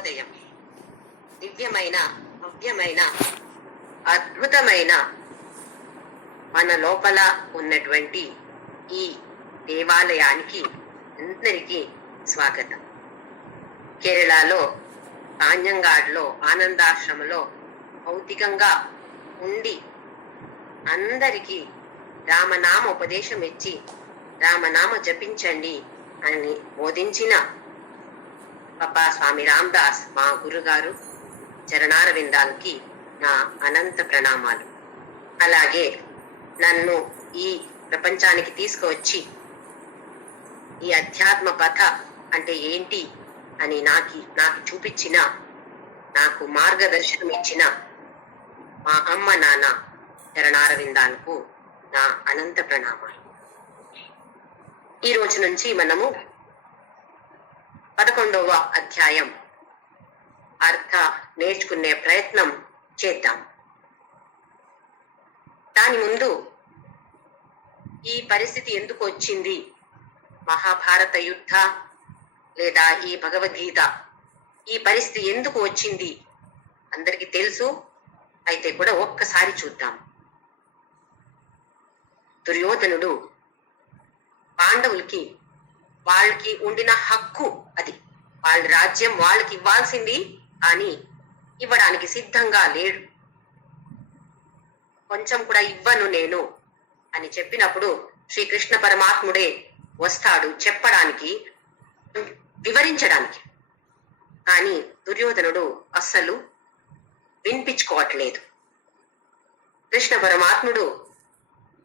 శుభోదయం. దివ్యమైన, భవ్యమైన, అద్భుతమైన మన లోపల ఉన్నటువంటి ఈ దేవాలయానికి అందరికీ స్వాగతం. కేరళలో కాంజంగాడ్లో ఆనందాశ్రమంలో భౌతికంగా ఉండి అందరికీ రామనామ ఉపదేశం ఇచ్చి రామనామ జపించండి అని బోధించిన పప్పా స్వామి రామదాస్ మా గురుగారు చరణారవిందాలకి నా అనంత ప్రణామాలు. అలాగే నన్ను ఈ ప్రపంచానికి తీసుకువచ్చి ఈ అధ్యాత్మ పథ అంటే ఏంటి అని నాకు చూపించిన, నాకు మార్గదర్శనం ఇచ్చిన మా అమ్మ నాన్న చరణారవిందాలకు నా అనంత ప్రణామాలు. ఈ రోజు నుంచి మనము 11వ అధ్యాయం అర్థ నేర్చుకునే ప్రయత్నం చేద్దాం. దాని ముందు ఈ పరిస్థితి ఎందుకు వచ్చింది, మహాభారత యుద్ధ లేదా ఈ భగవద్గీత ఈ పరిస్థితి ఎందుకు వచ్చింది అందరికీ తెలుసు. అయితే కూడా ఒక్కసారి చూద్దాం. దుర్యోధనుడు పాండవులకి వాళ్ళకి ఉండిన హక్కు, అది వాళ్ళ రాజ్యం వాళ్ళకి ఇవ్వాల్సింది, కానీ ఇవ్వడానికి సిద్ధంగా లేడు. కొంచెం కూడా ఇవ్వను నేను అని చెప్పినప్పుడు శ్రీకృష్ణ పరమాత్ముడే వస్తాడు చెప్పడానికి, వివరించడానికి. కానీ దుర్యోధనుడు అస్సలు వినిపించుకోవట్లేదు. కృష్ణ పరమాత్ముడు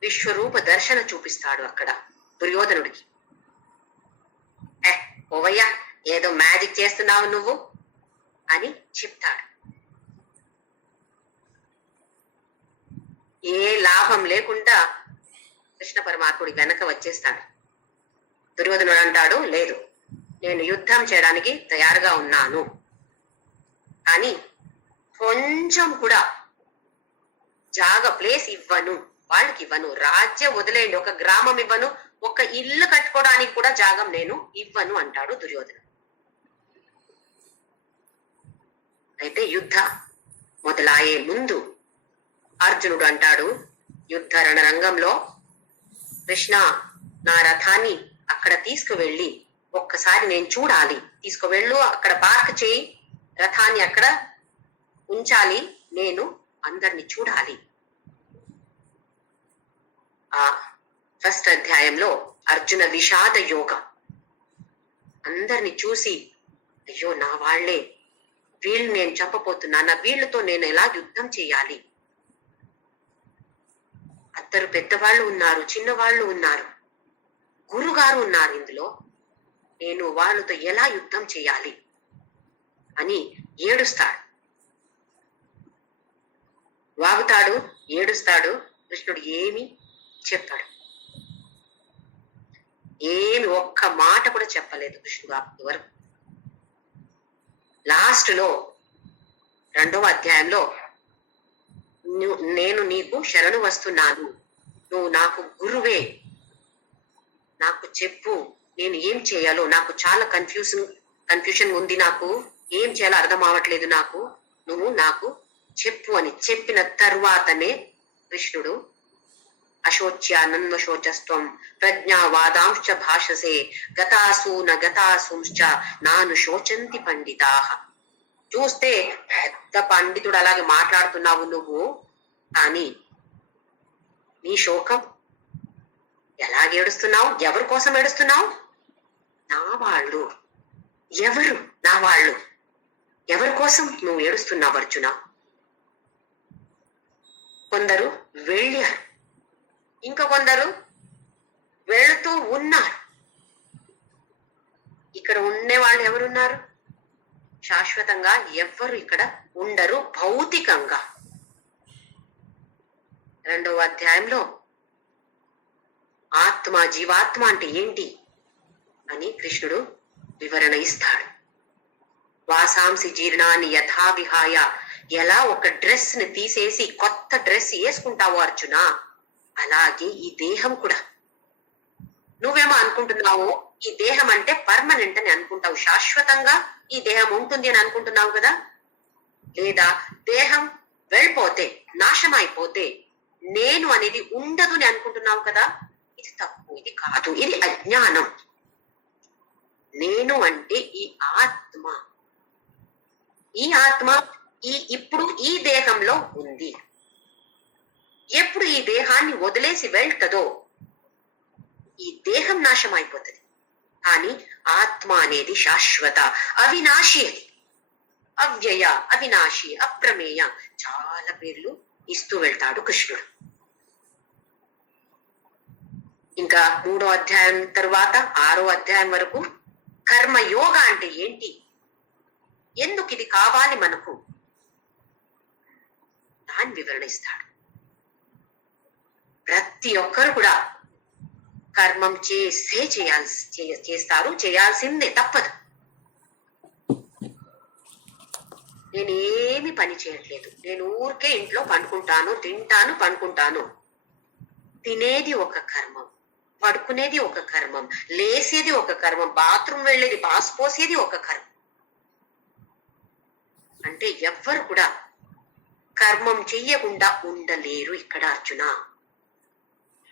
విశ్వరూప దర్శన చూపిస్తాడు అక్కడ దుర్యోధనుడికి. ఓవయ్యా, ఏదో మ్యాజిక్ చేస్తున్నావు నువ్వు అని చెప్తాడు. ఏ లాభం లేకుండా కృష్ణ పరమాత్ముడి వెనక వచ్చేస్తాడు. దుర్యోధనుడు అంటాడు, లేదు, నేను యుద్ధం చేయడానికి తయారుగా ఉన్నాను, కానీ కొంచెం కూడా ప్లేస్ ఇవ్వను, వాళ్ళకి ఇవ్వను, రాజ్యం వదిలేయండి, ఒక గ్రామం ఇవ్వను, ఒక ఇల్లు కట్టుకోవడానికి కూడా జాగం నేను ఇవ్వను అంటాడు దుర్యోధనుడు. అయితే యుద్ధ మొదలయ్యే ముందు అర్జునుడు అంటాడు, యుద్ధ రణరంగంలో కృష్ణ నా రథాన్ని అక్కడ తీసుకువెళ్ళి ఒక్కసారి నేను చూడాలి, తీసుకువెళ్ళు, అక్కడ పార్క్ చేయి, రథాన్ని అక్కడ ఉంచాలి, నేను అందరిని చూడాలి. ఆ ఫస్ట్ అధ్యాయంలో అర్జున విషాద యోగ, అందరిని చూసి అయ్యో నా వాళ్లే, వీళ్ళు నేను చెప్పబోతున్నా, వీళ్ళతో నేను ఎలా యుద్ధం చేయాలి, అందరు పెద్దవాళ్ళు ఉన్నారు, చిన్నవాళ్ళు ఉన్నారు, గురుగారు ఉన్నారు, ఇందులో నేను వాళ్ళతో ఎలా యుద్ధం చేయాలి అని ఏడుస్తాడు, వాగుతాడు, ఏడుస్తాడు. కృష్ణుడు ఏమి చెప్పాడు, ఏమి ఒక్క మాట కూడా చెప్పలేదు కృష్ణుడు అప్పటి వరకు. లాస్ట్ లో 2వ అధ్యాయంలో నేను నీకు శరణు వస్తున్నాను, నువ్వు నాకు గురువే, నాకు చెప్పు, నేను ఏం చేయాలో, నాకు చాలా కన్ఫ్యూషన్ ఉంది, నాకు ఏం చేయాలో అర్థం అవట్లేదు, నువ్వు నాకు చెప్పు అని చెప్పిన తర్వాతనే కృష్ణుడు అశోచ్యానన్వశోచస్త్వం ప్రజ్ఞావాదాంశ్చ భాషసే గతాసూన గతాసూంశ్చ నాను శోచంతి పండితాః. చూస్తే పెద్ద పండితుడు అలాగే మాట్లాడుతున్నావు నువ్వు, కానీ నీ శోకం ఎలాగేడుస్తున్నావు, ఎవరి కోసం ఏడుస్తున్నావు, నా వాళ్ళు ఎవరు, నా వాళ్ళు ఎవరి కోసం నువ్వు ఏడుస్తున్నావు అర్జున. కొందరు వెళ్ళారు, ఇంకా కొందరు వెళుతూ ఉన్నారు. ఇక్కడ ఉండే వాళ్ళు ఎవరున్నారు, శాశ్వతంగా ఎవ్వరు ఇక్కడ ఉండరు భౌతికంగా. 2వ అధ్యాయంలో ఆత్మ జీవాత్మ అంటే ఏంటి అని కృష్ణుడు వివరణ ఇస్తాడు. వాసాంసి జీర్ణాన్ని యథా విహాయ, ఎలా ఒక డ్రెస్ ని తీసేసి కొత్త డ్రెస్ వేసుకుంటావు అర్జున, అలాగే ఈ దేహం కూడా. నువ్వేమో అనుకుంటున్నావు ఈ దేహం అంటే పర్మనెంట్ అని అనుకుంటావు, శాశ్వతంగా ఈ దేహం ఉంటుంది అని అనుకుంటున్నావు కదా. లేదా దేహం వెళ్ళిపోతే, నాశమైపోతే నేను అనేది ఉండదు అని అనుకుంటున్నావు కదా. ఇది తప్పు, ఇది కాదు, ఇది అజ్ఞానం. నేను అంటే ఈ ఆత్మ. ఈ ఆత్మ ఇప్పుడు ఈ దేహంలో ఉంది. ఎప్పుడు ఈ దేహాన్ని వదిలేసి వెళ్తదో ఈ దేహం నాశం అయిపోతుంది. కానీ ఆత్మ అనేది శాశ్వత, అవినాశి. అది అవ్యయ, అవినాశి, అప్రమేయ, చాలా పేర్లు ఇస్తూ వెళ్తాడు కృష్ణుడు. ఇంకా 3వ అధ్యాయం తరువాత 6వ అధ్యాయం వరకు కర్మయోగ అంటే ఏంటి, ఎందుకు ఇది కావాలి మనకు, దాన్ని వివరణ ఇస్తాడు. ప్రతి ఒక్కరు కూడా కర్మం చేస్తారు, చేయాల్సిందే, తప్పదు. నేనేమి పని చేయట్లేదు, నేను ఊరికే ఇంట్లో పండుకుంటాను, తింటాను, పండుకుంటాను. తినేది ఒక కర్మం, పడుకునేది ఒక కర్మం, లేసేది ఒక కర్మం, బాత్రూమ్ వెళ్ళేది, పాస్ పోసేది ఒక కర్మం. అంటే ఎవ్వరు కూడా కర్మం చెయ్యకుండా ఉండలేరు ఇక్కడ అర్జున.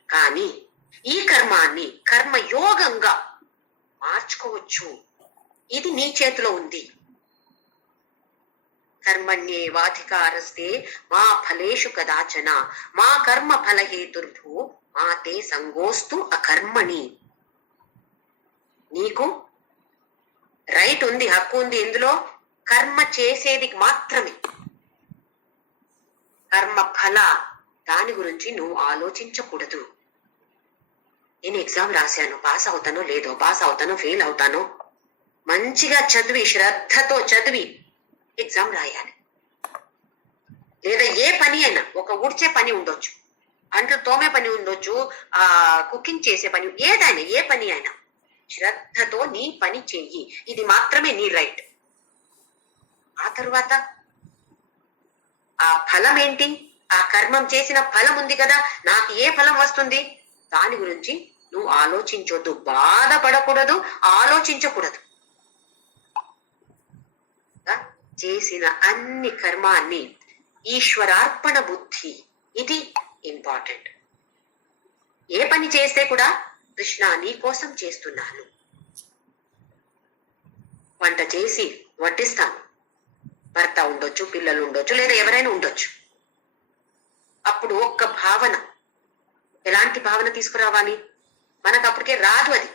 కానీ ఈ కర్మాన్ని కర్మయోగంగా మార్చుకోవచ్చు. ఇది నీ చేతిలో ఉంది. కర్మణ్యేవాధికారస్తే మా ఫలేషు కదాచన మా కర్మ ఫలహేతుర్భూ మా తే సంగోస్తు అకర్మణి. నీకు రైట్ ఉంది, హక్కు ఉంది. ఇందులో కర్మ చేసేది మాత్రమే. కర్మ ఫల దాని గురించి నువ్వు ఆలోచించకూడదు. నేను ఎగ్జామ్ రాశాను, పాస్ అవుతానో లేదో, పాస్ అవుతానో ఫెయిల్ అవుతానో, మంచిగా చదివి శ్రద్ధతో చదివి ఎగ్జామ్ రాయాలి. లేదా ఏ పని అయినా, ఒక ఉడిచే పని ఉండొచ్చు, అంట్లు తోమే పని ఉండొచ్చు, కుకింగ్ చేసే పని, ఏదైనా ఏ పని అయినా శ్రద్ధతో నీ పని చెయ్యి. ఇది మాత్రమే నీ రైట్. ఆ తరువాత ఆ ఫలం ఏంటి, ఆ కర్మం చేసిన ఫలం ఉంది కదా, నాకు ఏ ఫలం వస్తుంది దాని గురించి నువ్వు ఆలోచించొద్దు, బాధపడకూడదు, ఆలోచించకూడదు. చేసిన అన్ని కర్మాన్ని ఈశ్వరార్పణ బుద్ధి, ఇది ఇంపార్టెంట్. ఏ పని చేస్తే కూడా కృష్ణ నీ కోసం చేస్తున్నాను. వంట చేసి వడ్డిస్తాను, భర్త ఉండొచ్చు, పిల్లలు ఉండొచ్చు, లేదా ఎవరైనా ఉండొచ్చు. అప్పుడు ఒక్క భావన, ఎలాంటి భావన తీసుకురావాలి, మనకు అప్పటికే రాదు అది,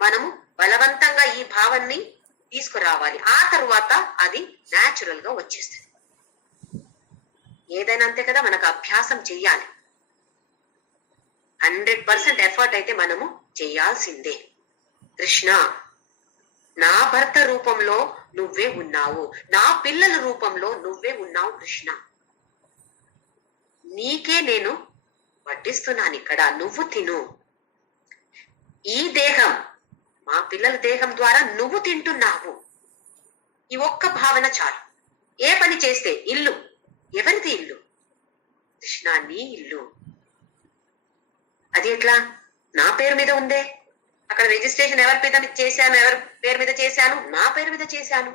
మనము బలవంతంగా ఈ భావాన్ని తీసుకురావాలి. ఆ తరువాత అది న్యాచురల్ గా వచ్చేస్తుంది. ఏదైనా అంతే కదా, మనకు అభ్యాసం చెయ్యాలి. 100% ఎఫర్ట్ అయితే మనము చేయాల్సిందే. కృష్ణ, నా భర్త రూపంలో నువ్వే ఉన్నావు, నా పిల్లల రూపంలో నువ్వే ఉన్నావు కృష్ణ. నీకే నేను వడ్డిస్తున్నాను ఇక్కడ, నువ్వు తిను. ఈ దేహం, మా పిల్లల దేహం ద్వారా నువ్వు తింటున్నావు. ఈ ఒక్క భావన చాలు. ఏ పని చేస్తే, ఇల్లు ఎవరిది, ఇల్లు కృష్ణ నీ ఇల్లు. అది ఎట్లా, నా పేరు మీద ఉందే, అక్కడ రిజిస్ట్రేషన్ ఎవరి మీద చేశాను, ఎవరి పేరు మీద చేశాను, నా పేరు మీద చేశాను.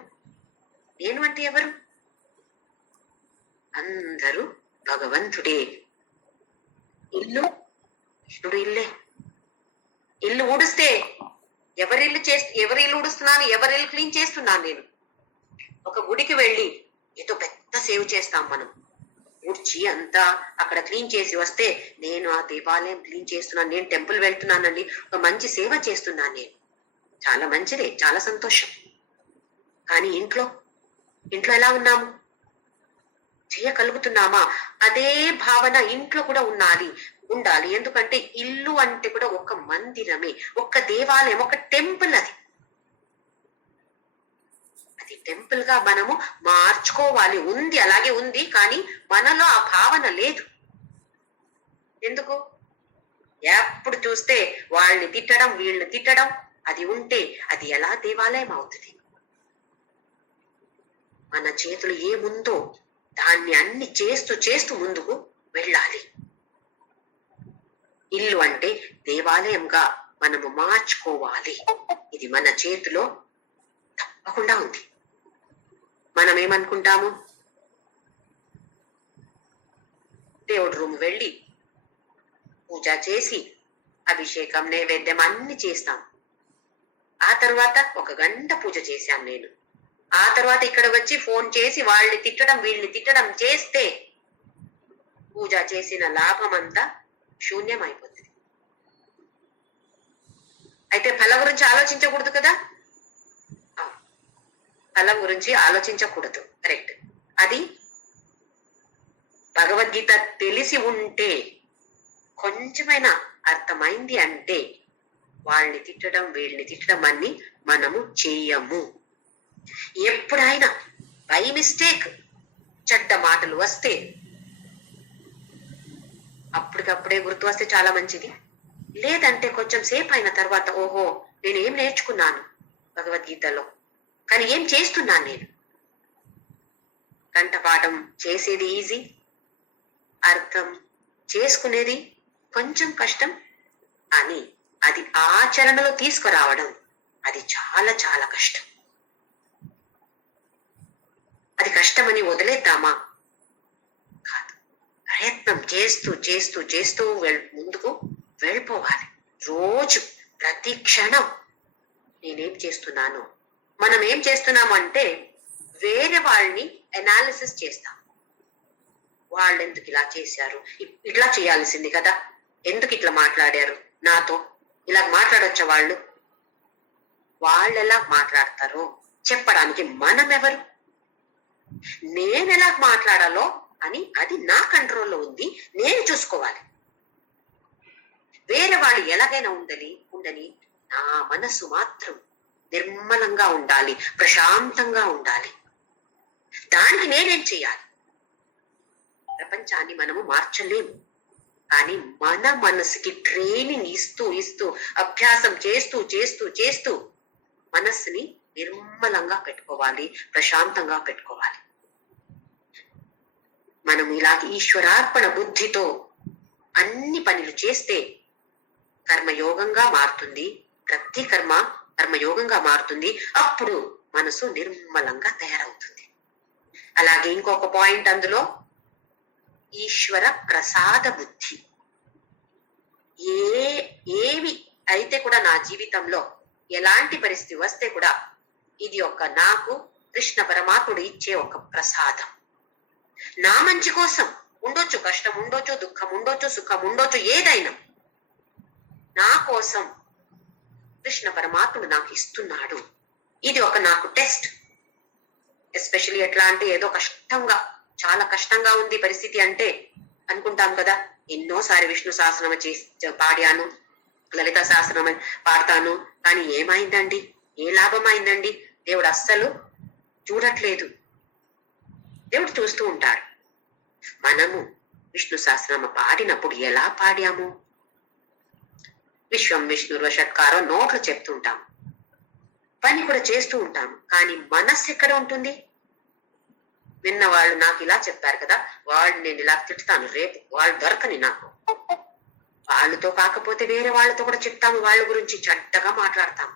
నేను అంటే ఎవరు, అందరూ భగవంతుడే. ఇల్లు కృష్ణుడు ఇల్లే. ఇల్లు ఊడిస్తే ఎవరి ఇల్లు ఊడుస్తున్నాను, ఎవరి ఇల్లు క్లీన్ చేస్తున్నాను నేను. ఒక గుడికి వెళ్ళి ఏదో పెద్ద సేవ్ చేస్తాం మనం, ఊడ్చి అంతా అక్కడ క్లీన్ చేసి వస్తే, నేను ఆ దేవాలయం క్లీన్ చేస్తున్నాను, నేను టెంపుల్ వెళ్తున్నానండి, ఒక మంచి సేవ చేస్తున్నాను నేను, చాలా మంచిదే, చాలా సంతోషం. కానీ ఇంట్లో ఎలా ఉన్నాము, చేయగలుగుతున్నామా? అదే భావన ఇంట్లో కూడా ఉండాలి. ఎందుకంటే ఇల్లు అంటే కూడా ఒక మందిరమే, ఒక దేవాలయం, ఒక టెంపుల్. అది టెంపుల్ గా మనము మార్చుకోవాలి. ఉంది, అలాగే ఉంది, కానీ మనలో ఆ భావన లేదు. ఎందుకు? ఎప్పుడు చూస్తే వాళ్ళని తిట్టడం, వీళ్ళని తిట్టడం, అది ఉంటే అది ఎలా దేవాలయం అవుతుంది? మన చేతులు ఏముందో దాన్ని అన్ని చేస్తూ ముందుకు వెళ్ళాలి. ఇల్లు అంటే దేవాలయంగా మనము మార్చుకోవాలి. ఇది మన చేతిలో తప్పకుండా ఉంది. మనం ఏమనుకుంటాము, దేవుడి రూమ్ వెళ్ళి పూజ చేసి అభిషేకం నైవేద్యం అన్ని చేస్తాం. ఆ తర్వాత 1 గంట పూజ చేశాను నేను. ఆ తర్వాత ఇక్కడ వచ్చి ఫోన్ చేసి వాళ్ళని తిట్టడం వీళ్ళని తిట్టడం చేస్తే పూజ చేసిన లాభం అంతా శూన్యమైపోతుంది. అయితే ఫలం గురించి ఆలోచించకూడదు కదా. ఫలం గురించి ఆలోచించకూడదు, కరెక్ట్. అది భగవద్గీత తెలిసి ఉంటే, కొంచెమైనా అర్థమైంది అంటే వాళ్ళని తిట్టడం వీళ్ళని తిట్టడం అన్ని మనము చేయము. ఎప్పుడైనా బై మిస్టేక్ చెడ్డ మాటలు వస్తే అప్పటికప్పుడే గుర్తు వస్తే చాలా మంచిది. లేదంటే కొంచెం సేపు అయిన తర్వాత ఓహో నేను ఏం నేర్చుకున్నాను భగవద్గీతలో, కానీ ఏం చేస్తున్నాను నేను. కంఠపాఠం చేసేది ఈజీ, అర్థం చేసుకునేది కొంచెం కష్టం, అని అది ఆచరణలో తీసుకురావడం అది చాలా చాలా కష్టం. అది కష్టమని వదిలేద్దామా? కాదు, ప్రయత్నం చేస్తూ చేస్తూ చేస్తూ ముందుకు వెళ్ళిపోవాలి. రోజు ప్రతి క్షణం నేనేం చేస్తున్నాను. మనం ఏం చేస్తున్నాము అంటే వేరే వాళ్ళని అనాలిసిస్ చేస్తాం. వాళ్ళు ఎందుకు ఇలా చేశారు, ఇట్లా చేయాల్సింది కదా, ఎందుకు ఇట్లా మాట్లాడారు నాతో, ఇలా మాట్లాడొచ్చా వాళ్ళు ఎలా మాట్లాడతారో చెప్పడానికి మనం ఎవరు? నేను ఎలా మాట్లాడాలో అని అది నా కంట్రోల్లో ఉంది, నేను చూసుకోవాలి. వేరే వాళ్ళు ఎలాగైనా ఉండని నా మనసు మాత్రం నిర్మలంగా ఉండాలి, ప్రశాంతంగా ఉండాలి. దానికి నేనేం చేయాలి? ప్రపంచాన్ని మనము మార్చలేము, కానీ మన మనసుకి ట్రైనింగ్ ఇస్తూ ఇస్తూ అభ్యాసం చేస్తూ చేస్తూ చేస్తూ మనస్సుని నిర్మలంగా పెట్టుకోవాలి, ప్రశాంతంగా పెట్టుకోవాలి. మనం ఇలా ఈశ్వరార్పణ బుద్ధితో అన్ని పనులు చేస్తే కర్మయోగంగా మారుతుంది. ప్రతి కర్మయోగంగా మారుతుంది. అప్పుడు మనసు నిర్మలంగా తయారవుతుంది. అలాగే ఇంకొక పాయింట్ అందులో ఈశ్వర ప్రసాద బుద్ధి. ఏవి అయితే కూడా నా జీవితంలో ఎలాంటి పరిస్థితి వస్తే కూడా ఇది నాకు కృష్ణ పరమాత్ముడు ఇచ్చే ఒక ప్రసాదం. నా మంచి కోసం ఉండొచ్చు, కష్టం ఉండొచ్చు, దుఃఖం ఉండొచ్చు, సుఖం ఉండొచ్చు, ఏదైనా నా కోసం కృష్ణ పరమాత్ముడు నాకు ఇస్తున్నాడు. ఇది నాకు టెస్ట్. ఎస్పెషల్లీ ఎట్లా అంటే ఏదో చాలా కష్టంగా ఉంది పరిస్థితి అంటే అనుకుంటాం కదా, ఎన్నోసారి విష్ణు సహస్రనామ పాడాను, లలిత సహస్రనామ పాడతాను, కానీ ఏమైందండి, ఏ లాభం అయిందండి? దేవుడు అస్సలు చూడట్లేదు. దేవుడు చూస్తూ ఉంటాడు. మనము విష్ణు సహస్రనామ పాడినప్పుడు ఎలా పాడాము? విశ్వం విష్ణుర్వషట్కారం నోట్లు చెప్తుంటాం, పని కూడా చేస్తూ ఉంటాం, కానీ మనస్సు ఎక్కడ ఉంటుంది? నిన్న వాళ్ళు నాకు ఇలా చెప్పారు కదా, వాళ్ళు నేను ఇలా తిడతాను, రేపు వాళ్ళు దొరకని నాకు, వాళ్ళతో కాకపోతే వేరే వాళ్ళతో కూడా చెప్తాము, వాళ్ళ గురించి చెడ్డగా మాట్లాడతాం.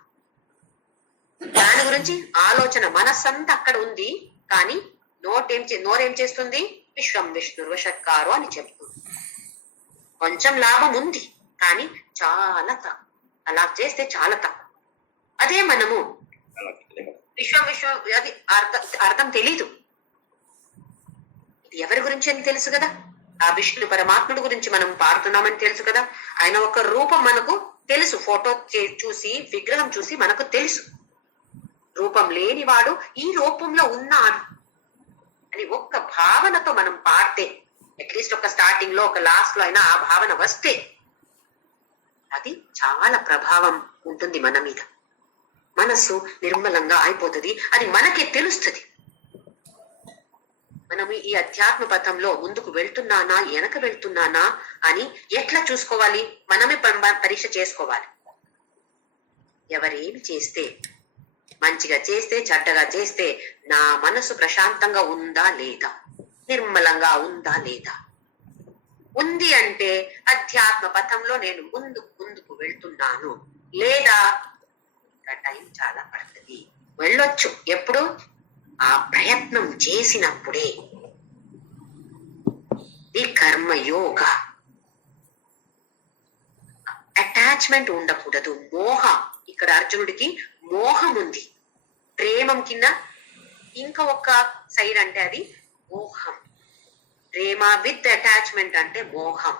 దాని గురించి ఆలోచన మనస్సంతా అక్కడ ఉంది, కానీ నోరేం చేస్తుంది? విశ్వం విష్ణుర్వషట్కారో అని చెప్తుంది. కొంచెం లాభం ఉంది, కానీ చాలా తక్కువ. అలా చేస్తే చాలా తక్కువ. అదే మనము విశ్వం అది అర్థం తెలీదు, ఇది ఎవరి గురించి అని తెలుసు కదా, ఆ విష్ణు పరమాత్ముడు గురించి మనం పాడుతున్నామని తెలుసు కదా, ఆయన ఒక రూపం మనకు తెలుసు, ఫోటో చూసి విగ్రహం చూసి మనకు తెలుసు. రూపం లేనివాడు ఈ రూపంలో ఉన్నాడు అని ఒక్క భావనతో మనం పాడితే, అట్లీస్ట్ ఒక స్టార్టింగ్ లో ఒక లాస్ట్ లో అయినా ఆ భావన వస్తే అది చాలా ప్రభావం ఉంటుంది మన మీద. మనస్సు నిర్మలంగా అయిపోతుంది, అది మనకే తెలుస్తుంది. మనము ఈ అధ్యాత్మ పథంలో ముందుకు వెళ్తున్నానా వెనక వెళ్తున్నానా అని ఎట్లా చూసుకోవాలి? మనమే పరీక్ష చేసుకోవాలి. ఎవరేమి చేస్తే, మంచిగా చేస్తే చెడ్డగా చేస్తే నా మనసు ప్రశాంతంగా ఉందా లేదా, నిర్మలంగా ఉందా లేదా? ఉంది అంటే అధ్యాత్మ పథంలో నేను ముందుకు వెళ్తున్నాను. లేదా ఇంకా టైం చాలా పడుతుంది. వెళ్ళొచ్చు ఎప్పుడు? ఆ ప్రయత్నం చేసినప్పుడే. ఈ కర్మయోగ. అటాచ్మెంట్ ఉండకూడదు. మోహం. ఇక్కడ అర్జునుడికి మోహం ఉంది. ప్రేమం కింద ఇంకా ఒక సైడ్ అంటే అది మోహం. ప్రేమ విత్ అటాచ్మెంట్ అంటే మోహం.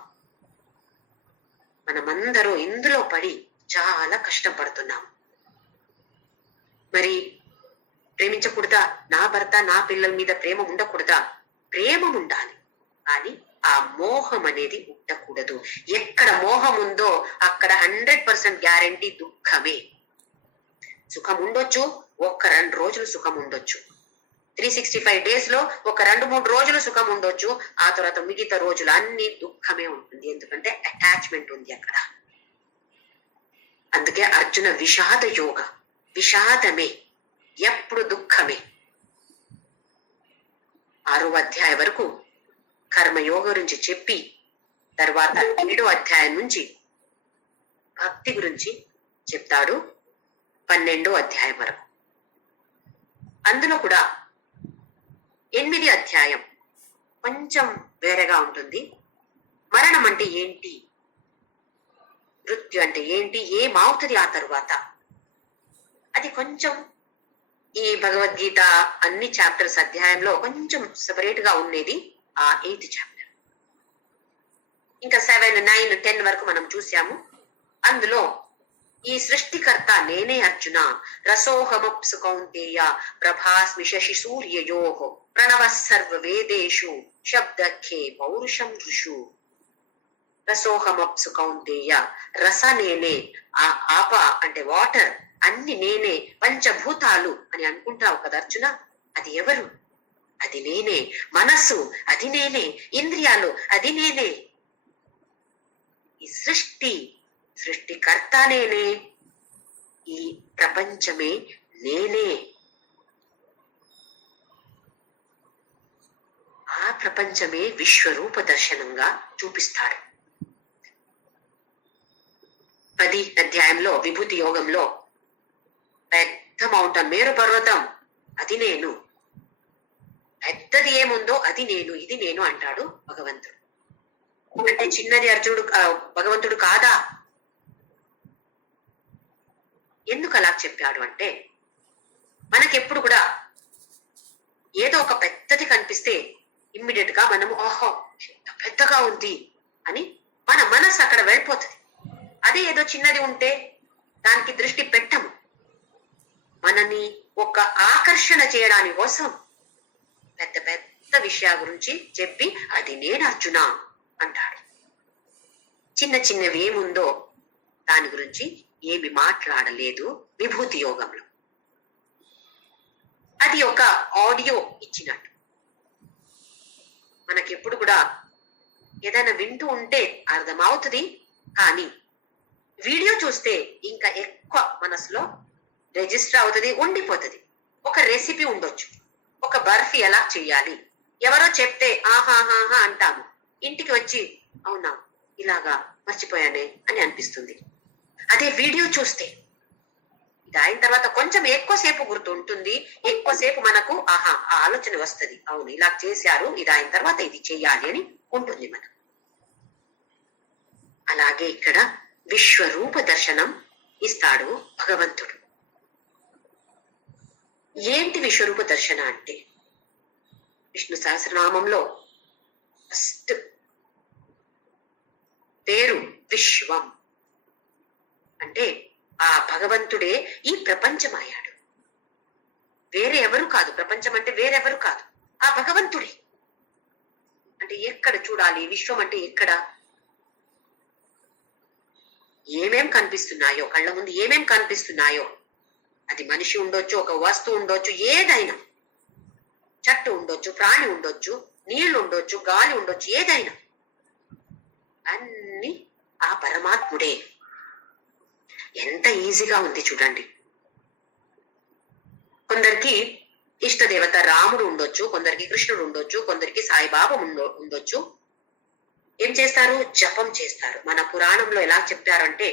మనమందరూ ఇందులో పడి చాలా కష్టపడుతున్నాం. మరి ప్రేమించకూడదా? నా భర్త నా పిల్లల మీద ప్రేమ ఉండకూడదా? ప్రేమ ఉండాలి, కానీ ఆ మోహం అనేది ఉండకూడదు. ఎక్కడ మోహం ఉందో అక్కడ 100% గ్యారంటీ దుఃఖమే. సుఖం ఉండొచ్చు, 1-2 రోజులు సుఖం ఉండొచ్చు. 365 days లో ఒక 2-3 రోజులు సుఖం ఉండొచ్చు. ఆ తర్వాత మిగతా రోజులు అన్ని దుఃఖమే ఉంటుంది. ఎందుకంటే అటాచ్మెంట్ ఉంది అక్కడ. అందుకే అర్జున విషాద యోగ. విషాదమే, ఎప్పుడు దుఃఖమే. 6వ అధ్యాయం వరకు కర్మయోగ గురించి చెప్పి తర్వాత 7వ అధ్యాయం నుంచి భక్తి గురించి చెప్తాడు 12వ అధ్యాయం వరకు. అందులో కూడా 8వ అధ్యాయం కొంచెం వేరేగా ఉంటుంది. మరణం అంటే ఏంటి, మృత్యు అంటే ఏంటి, ఏమవుతుంది ఆ తరువాత, అది కొంచెం ఈ భగవద్గీత అన్ని చాప్టర్స్ అధ్యాయంలో కొంచెం సెపరేట్ గా ఉండేది ఆ 8th చాప్టర్. ఇంకా 7, 9, 10 వరకు మనం చూసాము. అందులో ఈ సృష్టికర్త నేనే అర్జున. రసోహమప్సు కౌంతేయ ప్రభాస్మి శశి సూర్యయోః ప్రణవ సర్వ వేదేషు శబ్దఖ్యే పౌరుషం ఋషు. రసోహమప్సు కౌంతేయ. రస నేనే, ఆ ఆప అంటే వాటర్, అన్ని నేనే. పంచభూతాలు అని అనుకుంటావు కదా అర్జున, అది ఎవరు? అది నేనే. మనస్సు అది నేనే. ఇంద్రియాలు అది నేనే. ఈ సృష్టికర్త నేనే. ఈ ప్రపంచమే నేనే. ఆ ప్రపంచమే విశ్వరూప దర్శనంగా చూపిస్తాడు. 10వ అధ్యాయంలో విభూతి యోగంలో పెద్ద మౌంటైన్, మేరు పర్వతం అది నేను. పెద్దది ఏముందో అది నేను, ఇది నేను అంటాడు భగవంతుడు. అంటే చిన్నది అర్జునుడు భగవంతుడు కాదా? ఎందుకు అలా చెప్పాడు అంటే, మనకెప్పుడు కూడా ఏదో ఒక పెద్దది కనిపిస్తే ఇమ్మీడియట్ గా మనము ఓహో ఎంత పెద్దగా ఉంది అని మన మనసు అక్కడ వెళ్ళిపోతుంది. అదే ఏదో చిన్నది ఉంటే దానికి దృష్టి పెట్టము. మనని ఒక ఆకర్షణ చేయడానికి కోసం పెద్ద పెద్ద విషయాల గురించి చెప్పి అది నేను అర్జున అంటాడు. చిన్న చిన్నవి ఏముందో దాని గురించి ఏమి మాట్లాడలేదు విభూతి యోగంలో. అది ఒక ఆడియో ఇచ్చినట్టు. మనకెప్పుడు కూడా ఏదైనా వింటూ ఉంటే అర్థమవుతుంది, కానీ వీడియో చూస్తే ఇంకా ఎక్కువ మనసులో రిజిస్టర్ అవుతుంది, ఉండిపోతుంది. ఒక రెసిపీ ఉండొచ్చు, ఒక బర్ఫీ ఎలా చేయాలి ఎవరో చెప్తే ఆహాహా అంటాము. ఇంటికి వచ్చి అవునా ఇలాగా మర్చిపోయానే అని అనిపిస్తుంది. అదే వీడియో చూస్తే ఇది అయిన తర్వాత కొంచెం ఎక్కువసేపు గుర్తుంటుంది, ఎక్కువసేపు మనకు ఆహా ఆ ఆలోచన వస్తుంది, అవును ఇలా చేశారు, ఇది అయిన తర్వాత ఇది చెయ్యాలి అని ఉంటుంది మనం. అలాగే ఇక్కడ విశ్వరూప దర్శనం ఇస్తాడు భగవంతుడు. ఏంటి విశ్వరూప దర్శన అంటే? విష్ణు సహస్రనామంలో ఫస్ట్ పేరు విశ్వం. అంటే ఆ భగవంతుడే ఈ ప్రపంచం అయ్యాడు. వేరే ఎవరు కాదు. ప్రపంచం అంటే వేరెవరు కాదు, ఆ భగవంతుడే. అంటే ఎక్కడ చూడాలి విశ్వం అంటే ఎక్కడ? ఏమేం కనిపిస్తున్నాయో కళ్ళ ముందు, ఏమేం కనిపిస్తున్నాయో, అది మనిషి ఉండొచ్చు, ఒక వస్తువు ఉండొచ్చు, ఏదైనా చెట్టు ఉండొచ్చు, ప్రాణి ఉండొచ్చు, నీళ్లు ఉండొచ్చు, గాలి ఉండొచ్చు, ఏదైనా అన్ని ఆ పరమాత్ముడే. ఎంత ఈజీగా ఉంది చూడండి. కొందరికి ఇష్టదేవత రాముడు ఉండొచ్చు, కొందరికి కృష్ణుడు ఉండొచ్చు, కొందరికి సాయిబాబా ఉండొచ్చు. ఏం చేస్తారు? జపం చేస్తారు. మన పురాణంలో ఎలా చెప్పారంటే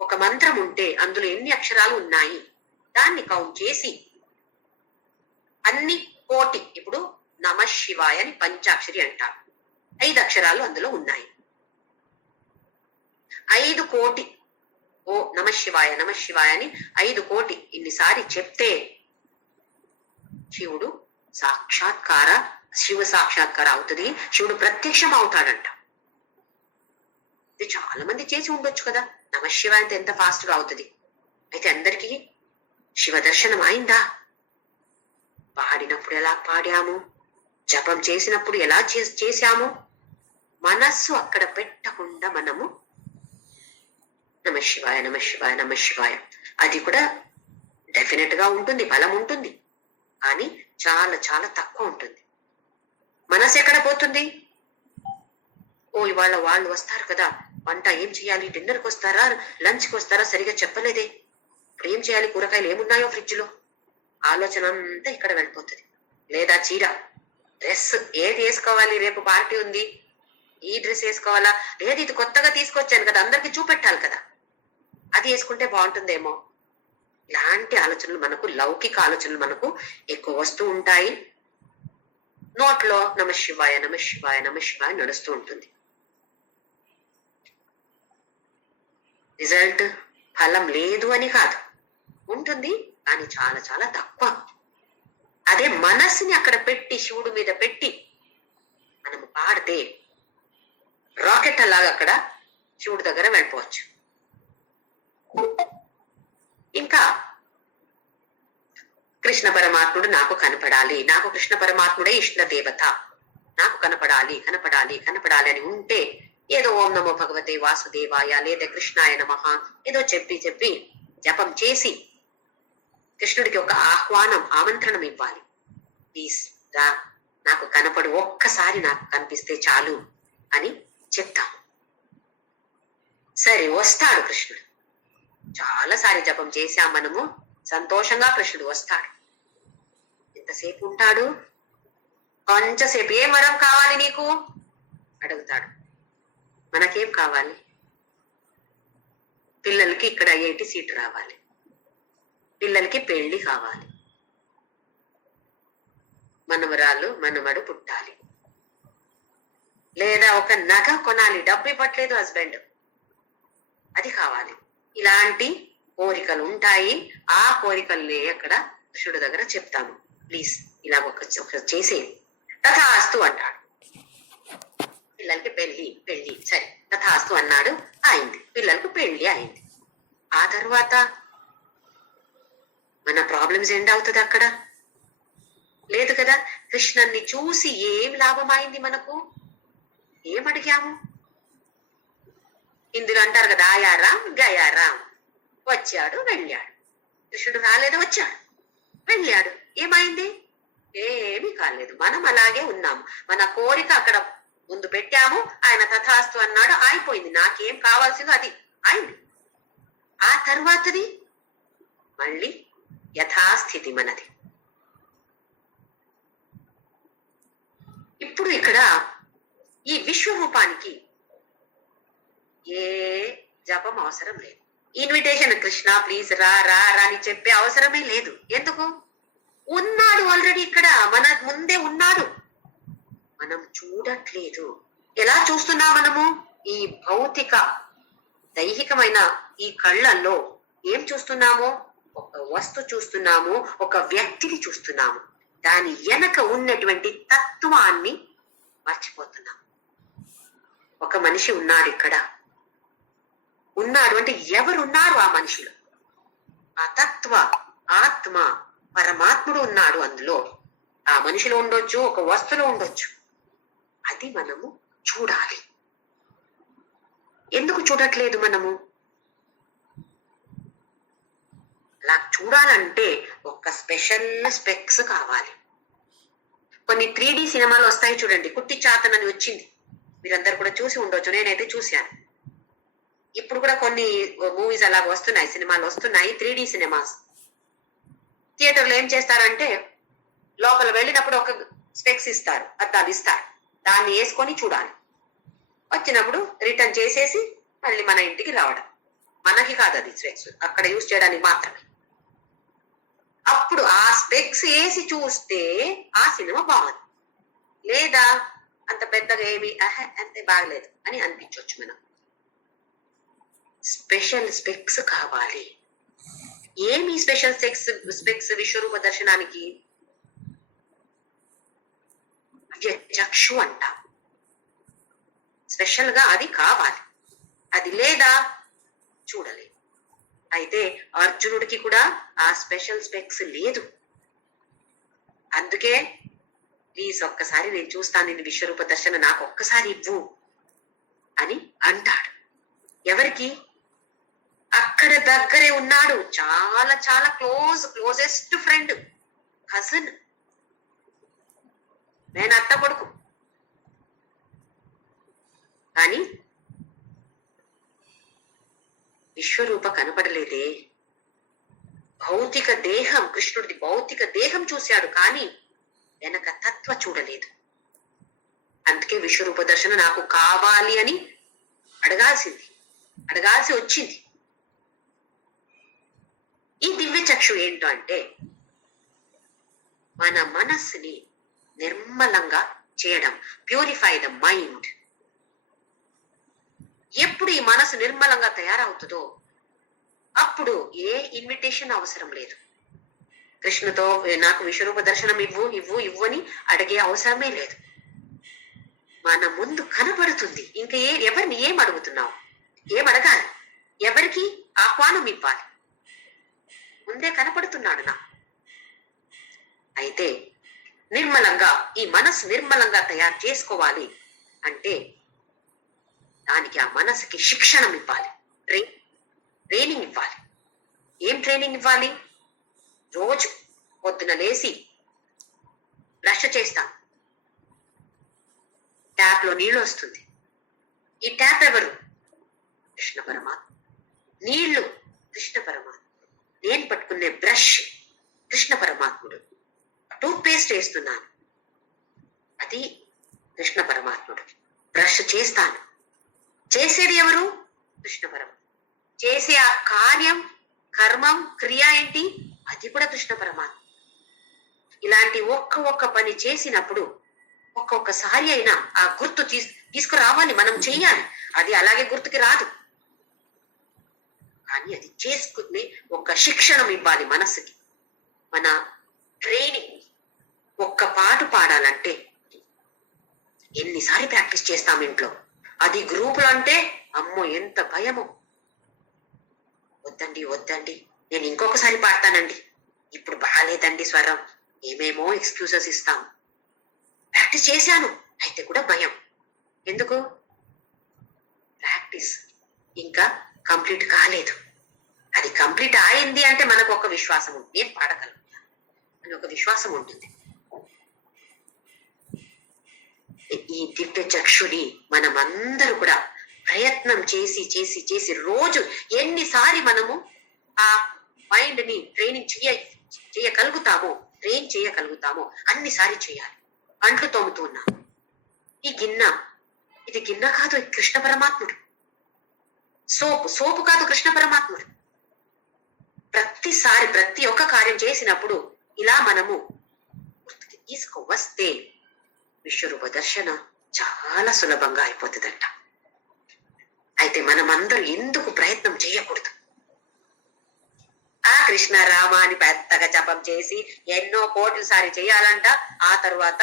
ఒక మంత్రం ఉంటే అందులో ఎన్ని అక్షరాలు ఉన్నాయి దాన్ని కౌంట్ చేసి అన్ని కోటి, ఇప్పుడు నమ శివాయ అని పంచాక్షరి అంటారు, 5 అక్షరాలు అందులో ఉన్నాయి. 5 కోటి ఓ నమ శివాయ నమ శివాయ అని 5 కోటి ఇన్నిసారి చెప్తే శివుడు శివ సాక్షాత్కార అవుతుంది, శివుడు ప్రత్యక్షం అవుతాడంట. ఇది చాలా మంది చేసి ఉండొచ్చు కదా, నమ శివాయ అంటే ఎంత ఫాస్ట్ గా అవుతుంది. అయితే అందరికీ శివ దర్శనం అయిందా? పాడినప్పుడు ఎలా పాడాము, జపం చేసినప్పుడు ఎలా చేశాము, మనస్సు అక్కడ పెట్టకుండా మనము నమ శివాయ నమ శివాయ నమ శివాయ, అది కూడా డెఫినెట్ గా ఉంటుంది, బలం ఉంటుంది, కానీ చాలా చాలా తక్కువ ఉంటుంది. మనసు ఎక్కడ పోతుంది? ఓ ఇవాళ వాళ్ళు వస్తారు కదా, వంట ఏం చేయాలి, డిన్నర్కి వస్తారా లంచ్కి వస్తారా సరిగా చెప్పలేదే, ఇప్పుడు ఏం చేయాలి, కూరగాయలు ఏమున్నాయో ఫ్రిడ్జ్ లో, ఆలోచన అంతా ఇక్కడ వెళ్ళిపోతుంది. లేదా చీర, డ్రెస్ ఏది వేసుకోవాలి, రేపు పార్టీ ఉంది ఈ డ్రెస్ వేసుకోవాలా, లేదు ఇది కొత్తగా తీసుకొచ్చాను కదా అందరికి చూపెట్టాలి కదా, అది వేసుకుంటే బాగుంటుందేమో. ఇలాంటి ఆలోచనలు మనకు, లౌకిక ఆలోచనలు మనకు ఎక్కువ వస్తూ ఉంటాయి. నోట్లో నమ శివాయ నమ శివాయ నమ శివాయ నడుస్తూ ఉంటుంది. రిజల్ట్ ఫలం లేదు అని కాదు, ఉంటుంది, కానీ చాలా చాలా తక్కువ. అదే మనస్సుని అక్కడ పెట్టి శివుడి మీద పెట్టి మనం పాడితే రాకెట్ అలాగా అక్కడ శివుడి దగ్గర వెళ్ళిపోవచ్చు. ఇంకా కృష్ణ పరమాత్ముడు నాకు కనపడాలి, నాకు కృష్ణ పరమాత్ముడే ఇష్ట దేవత, నాకు కనపడాలి కనపడాలి కనపడాలి అని ఉంటే ఏదో ఓం నమో భగవతే వాసుదేవాయ లేదా కృష్ణాయ నమః ఏదో చెప్పి జపం చేసి కృష్ణుడికి ఒక ఆహ్వానం, ఆమంత్రణం ఇవ్వాలి. ప్లీజ్ రా, నాకు కనపడు, ఒక్కసారి నాకు కనిపిస్తే చాలు అని చెప్తాము. సరే వస్తాడు కృష్ణుడు, చాలాసారి జపం చేశాం మనము, సంతోషంగా కృష్ణుడు వస్తాడు. ఎంతసేపు ఉంటాడు? కొంచెంసేపు. ఏం వరం కావాలి నీకు అడుగుతాడు. మనకేం కావాలి? పిల్లలకి ఇక్కడ ఐఐటి సీట్ రావాలి, పిల్లలకి పెళ్లి కావాలి, మనవరాలు మనవడు పుట్టాలి, లేదా ఒక నగ కొనాలి, డబ్బు ఇవ్వట్లేదు హస్బెండ్, అది కావాలి. ఇలాంటి కోరికలు ఉంటాయి. ఆ కోరికల్ని అక్కడ కృష్ణుడి దగ్గర చెప్తాము. ప్లీజ్ ఇలా ఒక చేసే, తథాస్తు అంటాడు. పిల్లలకి పెళ్లి సరే తథాస్తు అన్నాడు, అయింది, పిల్లలకు పెళ్లి అయింది. ఆ తర్వాత మన ప్రాబ్లమ్స్ ఎండ్ అవుతుంది అక్కడ? లేదు కదా. కృష్ణుని చూసి ఏం లాభం అయింది మనకు? ఏం అడిగాము? ఇందులో అంటారు కదా, ఆయారాం గయారాం, వచ్చాడు వెళ్ళాడు. కృష్ణుడు రాలేదు, వచ్చాడు వెళ్ళాడు, ఏమైంది? ఏమీ కాలేదు. మనం అలాగే ఉన్నాము. మన కోరిక అక్కడ ముందు పెట్టాము, ఆయన తథాస్తు అన్నాడు, అయిపోయింది. నాకేం కావాల్సిందో అది అయింది. ఆ తర్వాతది మళ్ళీ యథాస్థితి మనది. ఇప్పుడు ఇక్కడ ఈ విశ్వరూపానికి ఏ జపం అవసరం లేదు. ఇన్విటేషన్, కృష్ణ ప్లీజ్ రా రా రా అని చెప్పే అవసరమే లేదు. ఎందుకు? ఉన్నాడు ఆల్రెడీ, ఇక్కడ మన ముందే ఉన్నాడు, మనం చూడట్లేదు. ఎలా చూస్తున్నాం మనము? ఈ భౌతిక దైహికమైన ఈ కళ్ళల్లో ఏం చూస్తున్నాము? ఒక వస్తు చూస్తున్నాము, ఒక వ్యక్తిని చూస్తున్నాము. దాని వెనక ఉన్నటువంటి తత్వాన్ని మర్చిపోతున్నాం. ఒక మనిషి ఉన్నాడు ఇక్కడ, ఉన్నాడు అంటే ఎవరున్నారు ఆ మనిషిలో? ఆ తత్వ ఆత్మ పరమాత్ముడు ఉన్నాడు అందులో. ఆ మనిషిలో ఉండొచ్చు, ఒక వస్తువులో ఉండొచ్చు. అది మనము చూడాలి. ఎందుకు చూడట్లేదు మనము? అలా చూడాలంటే ఒక స్పెషల్ స్పెక్స్ కావాలి. కొన్ని 3D సినిమాలు వస్తాయి చూడండి, కుట్టి చాతన్ అని వచ్చింది, మీరందరూ కూడా చూసి ఉండొచ్చు, నేనైతే చూశాను. ఇప్పుడు కూడా కొన్ని మూవీస్ అలాగ వస్తున్నాయి, సినిమాలు వస్తున్నాయి, 3D సినిమాస్. థియేటర్లో ఏం చేస్తారంటే లోపల వెళ్ళినప్పుడు ఒక స్పెక్స్ ఇస్తారు, అద్దాలు ఇస్తారు, దాన్ని వేసుకొని చూడాలి. వచ్చినప్పుడు రిటర్న్ చేసేసి మళ్ళీ మన ఇంటికి రావడం. మనకి కాదు అది స్పెక్స్, అక్కడ యూజ్ చేయడానికి మాత్రమే. అప్పుడు ఆ స్పెక్స్ వేసి చూస్తే ఆ సినిమా బాగుంది, లేదా అంత పెద్దగా ఏమి అంతే బాగలేదు అని అనిపించవచ్చు మనం. స్పెషల్ స్పెక్స్ కావాలి. ఏమి స్పెషల్ స్పెక్స్ విశ్వరూప దర్శనానికి? చక్షు అంటాం. స్పెషల్ గా అది కావాలి, అది లేదా చూడలేదు. అయితే అర్జునుడికి కూడా ఆ స్పెషల్ స్పెక్స్ లేదు. అందుకే ప్లీజ్ ఒక్కసారి నేను చూస్తాను నిన్ను విశ్వరూప దర్శన, నాకు ఒక్కసారి ఇవ్వు అని అంటాడు. ఎవరికి? అక్కడ దగ్గరే ఉన్నాడు, చాలా చాలా క్లోజెస్ట్ ఫ్రెండ్, కజిన్, నేను అత్త కొడుకు. కానీ విశ్వరూప కనపడలేదే. భౌతిక దేహం, కృష్ణుడిది భౌతిక దేహం చూశాడు, కానీ వెనక తత్వ చూడలేదు. అందుకే విశ్వరూప దర్శన నాకు కావాలి అని అడగాల్సి వచ్చింది. ఈ దివ్య చక్షు ఏంటో అంటే మన మనస్సుని నిర్మలంగా చేయడం, ప్యూరిఫై ద మైండ్. ఎప్పుడు ఈ మనసు నిర్మలంగా తయారవుతుందో అప్పుడు ఏ ఇన్విటేషన్ అవసరం లేదు. కృష్ణుతో నాకు విశ్వరూప దర్శనం ఇవ్వు ఇవ్వు ఇవ్వు అని అడిగే అవసరమే లేదు. మన ముందు కనబడుతుంది. ఇంకా ఎవరిని ఏం అడుగుతున్నావు, ఏం అడగాలి, ఎవరికి ఆహ్వానం ఇవ్వాలి, ముందే కనపడుతున్నాడు నా. అయితే నిర్మలంగా ఈ మనసు నిర్మలంగా తయారు చేసుకోవాలి అంటే దానికి ఆ మనసుకి శిక్షణం ఇవ్వాలి, ట్రైనింగ్ ఇవ్వాలి. ఏం ట్రైనింగ్ ఇవ్వాలి? రోజు పొద్దున లేసి బ్రష్ చేస్తాం, ట్యాప్ లో నీళ్లు వస్తుంది. ఈ ట్యాప్ ఎవరు? కృష్ణ పరమాత్మ. నీళ్లు కృష్ణ పరమాత్మ. నేను పట్టుకునే బ్రష్ కృష్ణ పరమాత్ముడు. టూత్ పేస్ట్ వేస్తున్నాను, అది కృష్ణ పరమాత్ముడు. బ్రష్ చేస్తాను, చేసేది ఎవరు? కృష్ణ పరమాత్మ. చేసే ఆ కార్యం, కర్మం, క్రియ ఏంటి? అది కూడా కృష్ణ పరమాత్మ. ఇలాంటి ఒక్క పని చేసినప్పుడు ఒక్కొక్కసారి అయినా ఆ గుర్తు తీసుకురావాలి, మనం చెయ్యాలి. అది అలాగే గుర్తుకి రాదు, కానీ అది చేసుకుని ఒక శిక్షణం ఇవ్వాలి మనసుకి. మన ట్రైనింగ్. ఒక్క పాట పాడాలంటే ఎన్నిసార్లు ప్రాక్టీస్ చేస్తాం ఇంట్లో. అది గ్రూపులు అంటే అమ్మో ఎంత భయమో. వద్దండి నేను ఇంకొకసారి పాడతానండి, ఇప్పుడు బాగాలేదండి స్వరం, ఏమేమో ఎక్స్క్యూజెస్ ఇస్తాం. ప్రాక్టీస్ చేశాను అయితే కూడా భయం. ఎందుకు? ప్రాక్టీస్ ఇంకా కంప్లీట్ కాలేదు. అది కంప్లీట్ అయింది అంటే మనకు ఒక విశ్వాసం ఉంటుంది, నేను పాడగలను అని ఒక విశ్వాసం ఉంటుంది. ఈ దివ్య చక్షుని మనమందరూ కూడా ప్రయత్నం చేసి రోజు ఎన్నిసారి మనము ఆ మైండ్ ని ట్రైన్ చేయగలుగుతామో అన్నిసారి చేయాలి. అంట్లు తోముతూ ఉన్నా, ఈ ఇది గిన్నె కాదు, కృష్ణ పరమాత్ముడు. సోపు కాదు, కృష్ణ పరమాత్ముడు. ప్రతిసారి ప్రతి ఒక్క కార్యం చేసినప్పుడు ఇలా మనము గుర్తుకి తీసుకువస్తే విశ్వరూప దర్శన చాలా సులభంగా అయిపోతుందంట. అయితే మనమందరూ ఎందుకు ప్రయత్నం చేయకూడదు? ఆ కృష్ణ రామ అని పెద్దగా జపం చేసి ఎన్నో కోట్ల సారి చేయాలంట. ఆ తరువాత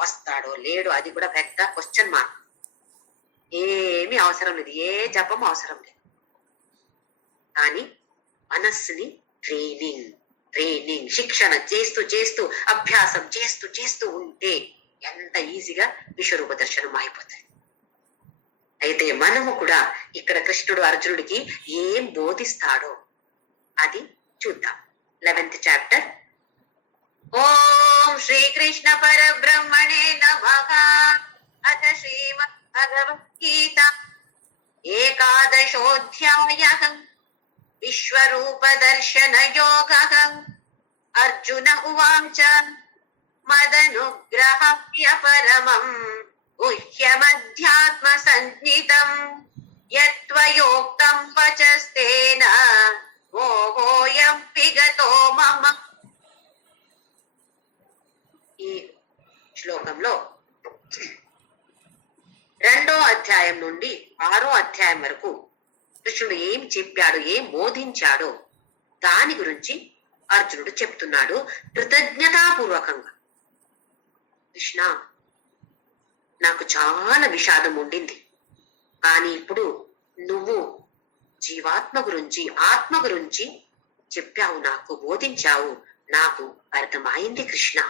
వస్తాడో లేడో అది కూడా పెద్ద క్వశ్చన్ మార్క్. ఏమీ అవసరం లేదు, ఏ జపం అవసరం లేదు. కానీ మనస్సుని ట్రైనింగ్ శిక్షణ చేస్తూ అభ్యాసం చేస్తూ ఉంటే ఎంత ఈజీగా విశ్వరూప దర్శనం అయిపోతుంది. అయితే మనము కూడా ఇక్కడ కృష్ణుడు అర్జునుడికి ఏం బోధిస్తాడో అది చూద్దాం. 11th chapter. ఓం శ్రీకృష్ణ పరబ్రహ్మణే నమః. అథ శ్రీమద్ భగవద్గీత ఏకాదశోऽధ్యాయః. విశ్వరూప దర్శన యోగః. అర్జున ఉవాచ మదనుగ్రహ్య పరమం గుహ్యమధ్యాత్మ సంజ్ఞితం యత్వయోక్తం వచస్తేన మోహోయం విగతో మమ. ఈ శ్లోకంలో 2వ అధ్యాయం నుండి 6వ అధ్యాయం వరకు కృష్ణుడు ఏం చెప్పాడు, ఏం బోధించాడో దాని గురించి అర్జునుడు చెప్తున్నాడు కృతజ్ఞతాపూర్వకంగా. కృష్ణ, నాకు చాలా విషాదం ఉండింది, కానీ ఇప్పుడు నువ్వు జీవాత్మ గురించి, ఆత్మ గురించి చెప్పావు, నాకు బోధించావు, నాకు అర్థమైంది కృష్ణ.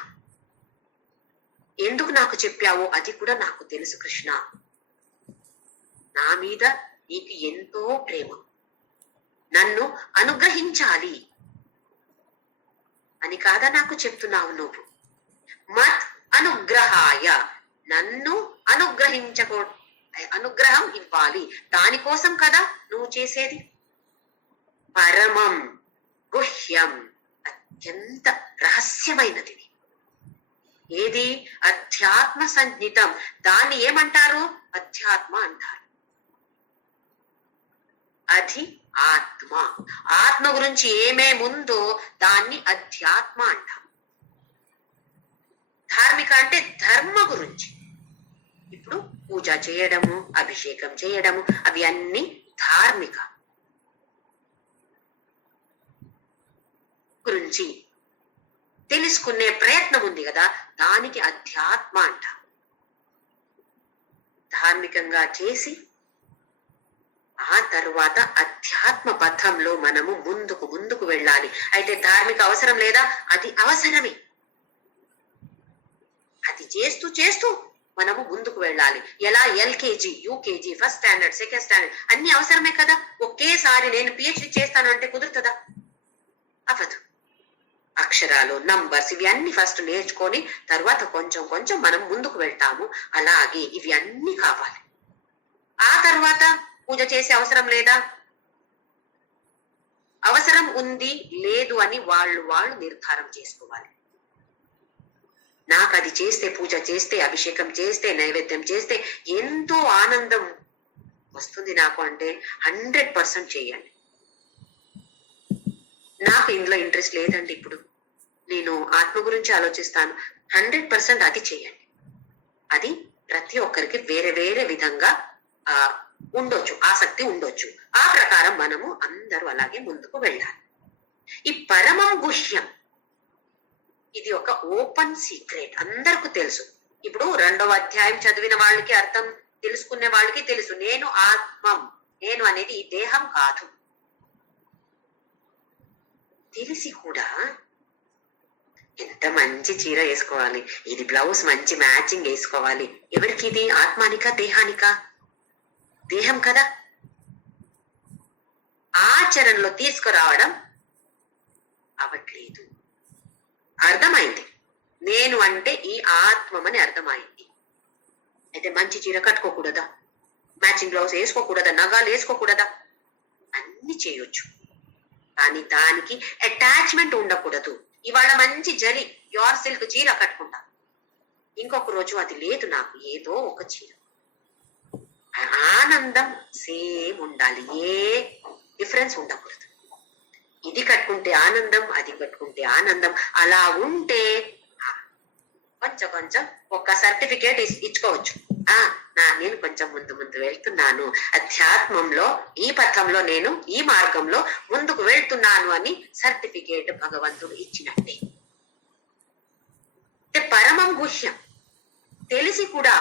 ఎందుకు నాకు చెప్పావో అది కూడా నాకు తెలుసు కృష్ణ. నా మీద నీకు ఎంతో ప్రేమ, నన్ను అనుగ్రహించాలి అని కాదా నాకు చెప్తున్నావు నువ్వు. మత్ అనుగ్రహాయ, నన్ను అనుగ్రహం ఇవ్వాలి, దానికోసం కదా నువ్వు చేసేది. పరమం గుహ్యం, అత్యంత రహస్యమైనది ఏది? అధ్యాత్మ సంజ్ఞితం. దాన్ని ఏమంటారు? అధ్యాత్మ అంటారు. అది ఆత్మ. ఆత్మ గురించి ఏమేముందో దాన్ని అధ్యాత్మ అంటాం. ధార్మిక అంటే ధర్మ గురించి. ఇప్పుడు పూజ చేయడము, అభిషేకం చేయడము, అవి అన్ని ధార్మిక గురించి తెలుసుకునే ప్రయత్నం ఉంది కదా, దానికి అధ్యాత్మ అంట. ధార్మికంగా చేసి ఆ తరువాత అధ్యాత్మ పథంలో మనము ముందుకు వెళ్ళాలి. అయితే ధార్మిక అవసరం లేదా? అది అవసరమే. అది చేస్తూ మనము ముందుకు వెళ్ళాలి. ఎలా? LKG, UKG, first standard, second standard అన్ని అవసరమే కదా. ఒకేసారి నేను పిహెచ్డి చేస్తాను అంటే కుదురుతుందా? అవ్వదు. అక్షరాలు, నంబర్స్ ఇవి అన్ని ఫస్ట్ నేర్చుకొని తర్వాత కొంచెం మనం ముందుకు వెళ్తాము. అలాగే ఇవి అన్ని కావాలి. ఆ తర్వాత పూజ చేసే అవసరం లేదా? అవసరం ఉంది లేదు అని వాళ్ళు నిర్ధారం చేసుకోవాలి. నాకు అది చేస్తే, పూజ చేస్తే, అభిషేకం చేస్తే, నైవేద్యం చేస్తే ఎంతో ఆనందం వస్తుంది నాకు అంటే 100% చేయండి. నాకు ఇందులో ఇంట్రెస్ట్ లేదండి, ఇప్పుడు నేను ఆత్మ గురించి ఆలోచిస్తాను, 100% అది చేయండి. అది ప్రతి ఒక్కరికి వేరే విధంగా ఉండొచ్చు, ఆసక్తి ఉండొచ్చు. ఆ ప్రకారం మనము అందరూ అలాగే ముందుకు వెళ్ళాలి. ఈ పరమం గుహ్యం ఇది ఒక ఓపెన్ సీక్రెట్, అందరికీ తెలుసు. ఇప్పుడు 2వ అధ్యాయం చదివిన వాళ్ళకి, అర్థం తెలుసుకునే వాళ్ళకి తెలుసు, నేను ఆత్మం, నేను అనేది ఈ దేహం కాదు. తెలిసి కూడా ఎంత మంచి చీర వేసుకోవాలి, ఇది బ్లౌజ్ మంచి మ్యాచింగ్ వేసుకోవాలి. ఎవరికి ఇది? ఆత్మానికా దేహానికా? దేహం కదా. ఆచరణలో తీసుకురావడం అవ్వట్లేదు. అర్థమైంది, నేను అంటే ఈ ఆత్మమని అర్థమైంది. అయితే మంచి చీర కట్టుకోకూడదా? Matching blouse వేసుకోకూడదా? నగాలు వేసుకోకూడదా? అన్ని చేయొచ్చు, కానీ దానికి అటాచ్మెంట్ ఉండకూడదు. ఇవాళ మంచి జరి ప్యూర్ సిల్క్ చీర కట్టుకుంటా, ఇంకొక రోజు అది లేదు, నాకు ఏదో ఒక చీర. ఆనందం సేమ్ ఉండాలి, ఏ డిఫరెన్స్ ఉండకూడదు. ఇది కట్టుకుంటే ఆనందం, అది కట్టుకుంటే ఆనందం. అలా ఉంటే కొంచెం ఒక సర్టిఫికేట్ ఇచ్చుకోవచ్చు. నేను కొంచెం ముందు వెళ్తున్నాను, అధ్యాత్మంలో ఈ పథంలో నేను ఈ మార్గంలో ముందుకు వెళ్తున్నాను అని సర్టిఫికేట్ భగవంతుడు ఇచ్చినట్టే. పరమం గుహ్యం తెలిసి కూడా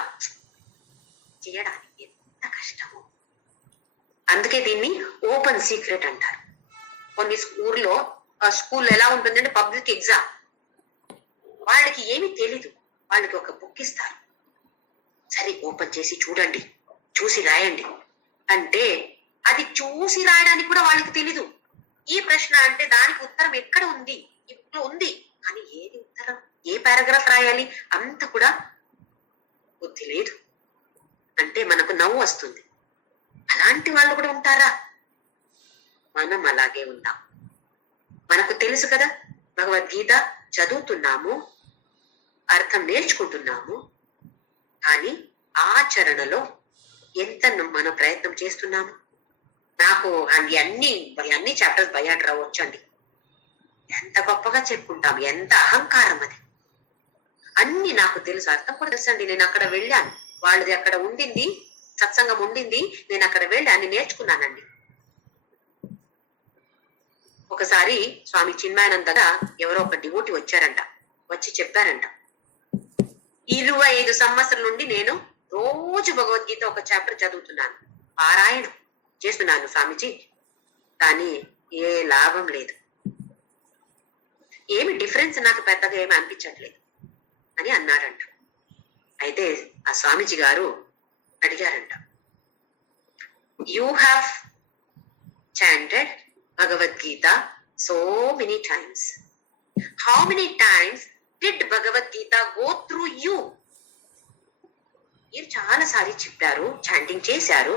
చేయడానికి ఎంత కష్టమో, అందుకే దీన్ని ఓపెన్ సీక్రెట్ అంటారు. కొన్ని స్కూల్లో ఎలా ఉంటుందంటే పబ్లిక్ ఎగ్జామ్, వాళ్ళకి ఏమి తెలీదు, వాళ్ళకి ఒక బుక్ ఇస్తారు, సరే ఓపెన్ చేసి చూడండి, చూసి రాయండి అంటే అది చూసి రాయడానికి కూడా వాళ్ళకి తెలీదు. ఈ ప్రశ్న అంటే దానికి ఉత్తరం ఎక్కడ ఉంది, ఇప్పుడు ఉంది, కానీ ఏది ఉత్తరం, ఏ పారాగ్రాఫ్ రాయాలి అంత కూడా బుద్ధి లేదు. అంటే మనకు నవ్వు వస్తుంది. అలాంటి వాళ్ళు కూడా ఉంటారా? మనం అలాగే ఉంటాం. మనకు తెలుసు కదా, భగవద్గీత చదువుతున్నాము, అర్థం నేర్చుకుంటున్నాము, కానీ ఆచరణలో ఎంత మనం ప్రయత్నం చేస్తున్నాము. నాకు అన్ని చాప్టర్స్ బయాట్ రావచ్చండి. ఎంత గొప్పగా చెప్పుకుంటాం, ఎంత అహంకారం అది. అన్ని నాకు తెలుసు, అర్థం కూడా తెలుసండి. నేను అక్కడ వెళ్ళాను, వాళ్ళది అక్కడ ఉండింది, సత్సంగం ఉండింది, నేను అక్కడ వెళ్ళి అన్ని నేర్చుకున్నానండి. ఒకసారి స్వామి చిన్మయానంద ఎవరో ఒక డివోటి వచ్చారంట, వచ్చి చెప్పారంట, 25 సంవత్సరాల నుండి నేను రోజు భగవద్గీత ఒక చాప్టర్ చదువుతున్నాను, పారాయణం చేస్తున్నాను స్వామిజీ, కానీ ఏ లాభం లేదు, ఏమి డిఫరెన్స్ నాకు పెద్దగా ఏమి అనిపించట్లేదు అని అన్నారంట. అయితే ఆ స్వామీజీ గారు అడిగారంట, you have chanted Bhagavad Gita so many times, how many times did Bhagavad Gita go through you? మీరు చాలా సారి చెప్పారు, చాంటింగ్ చేశారు,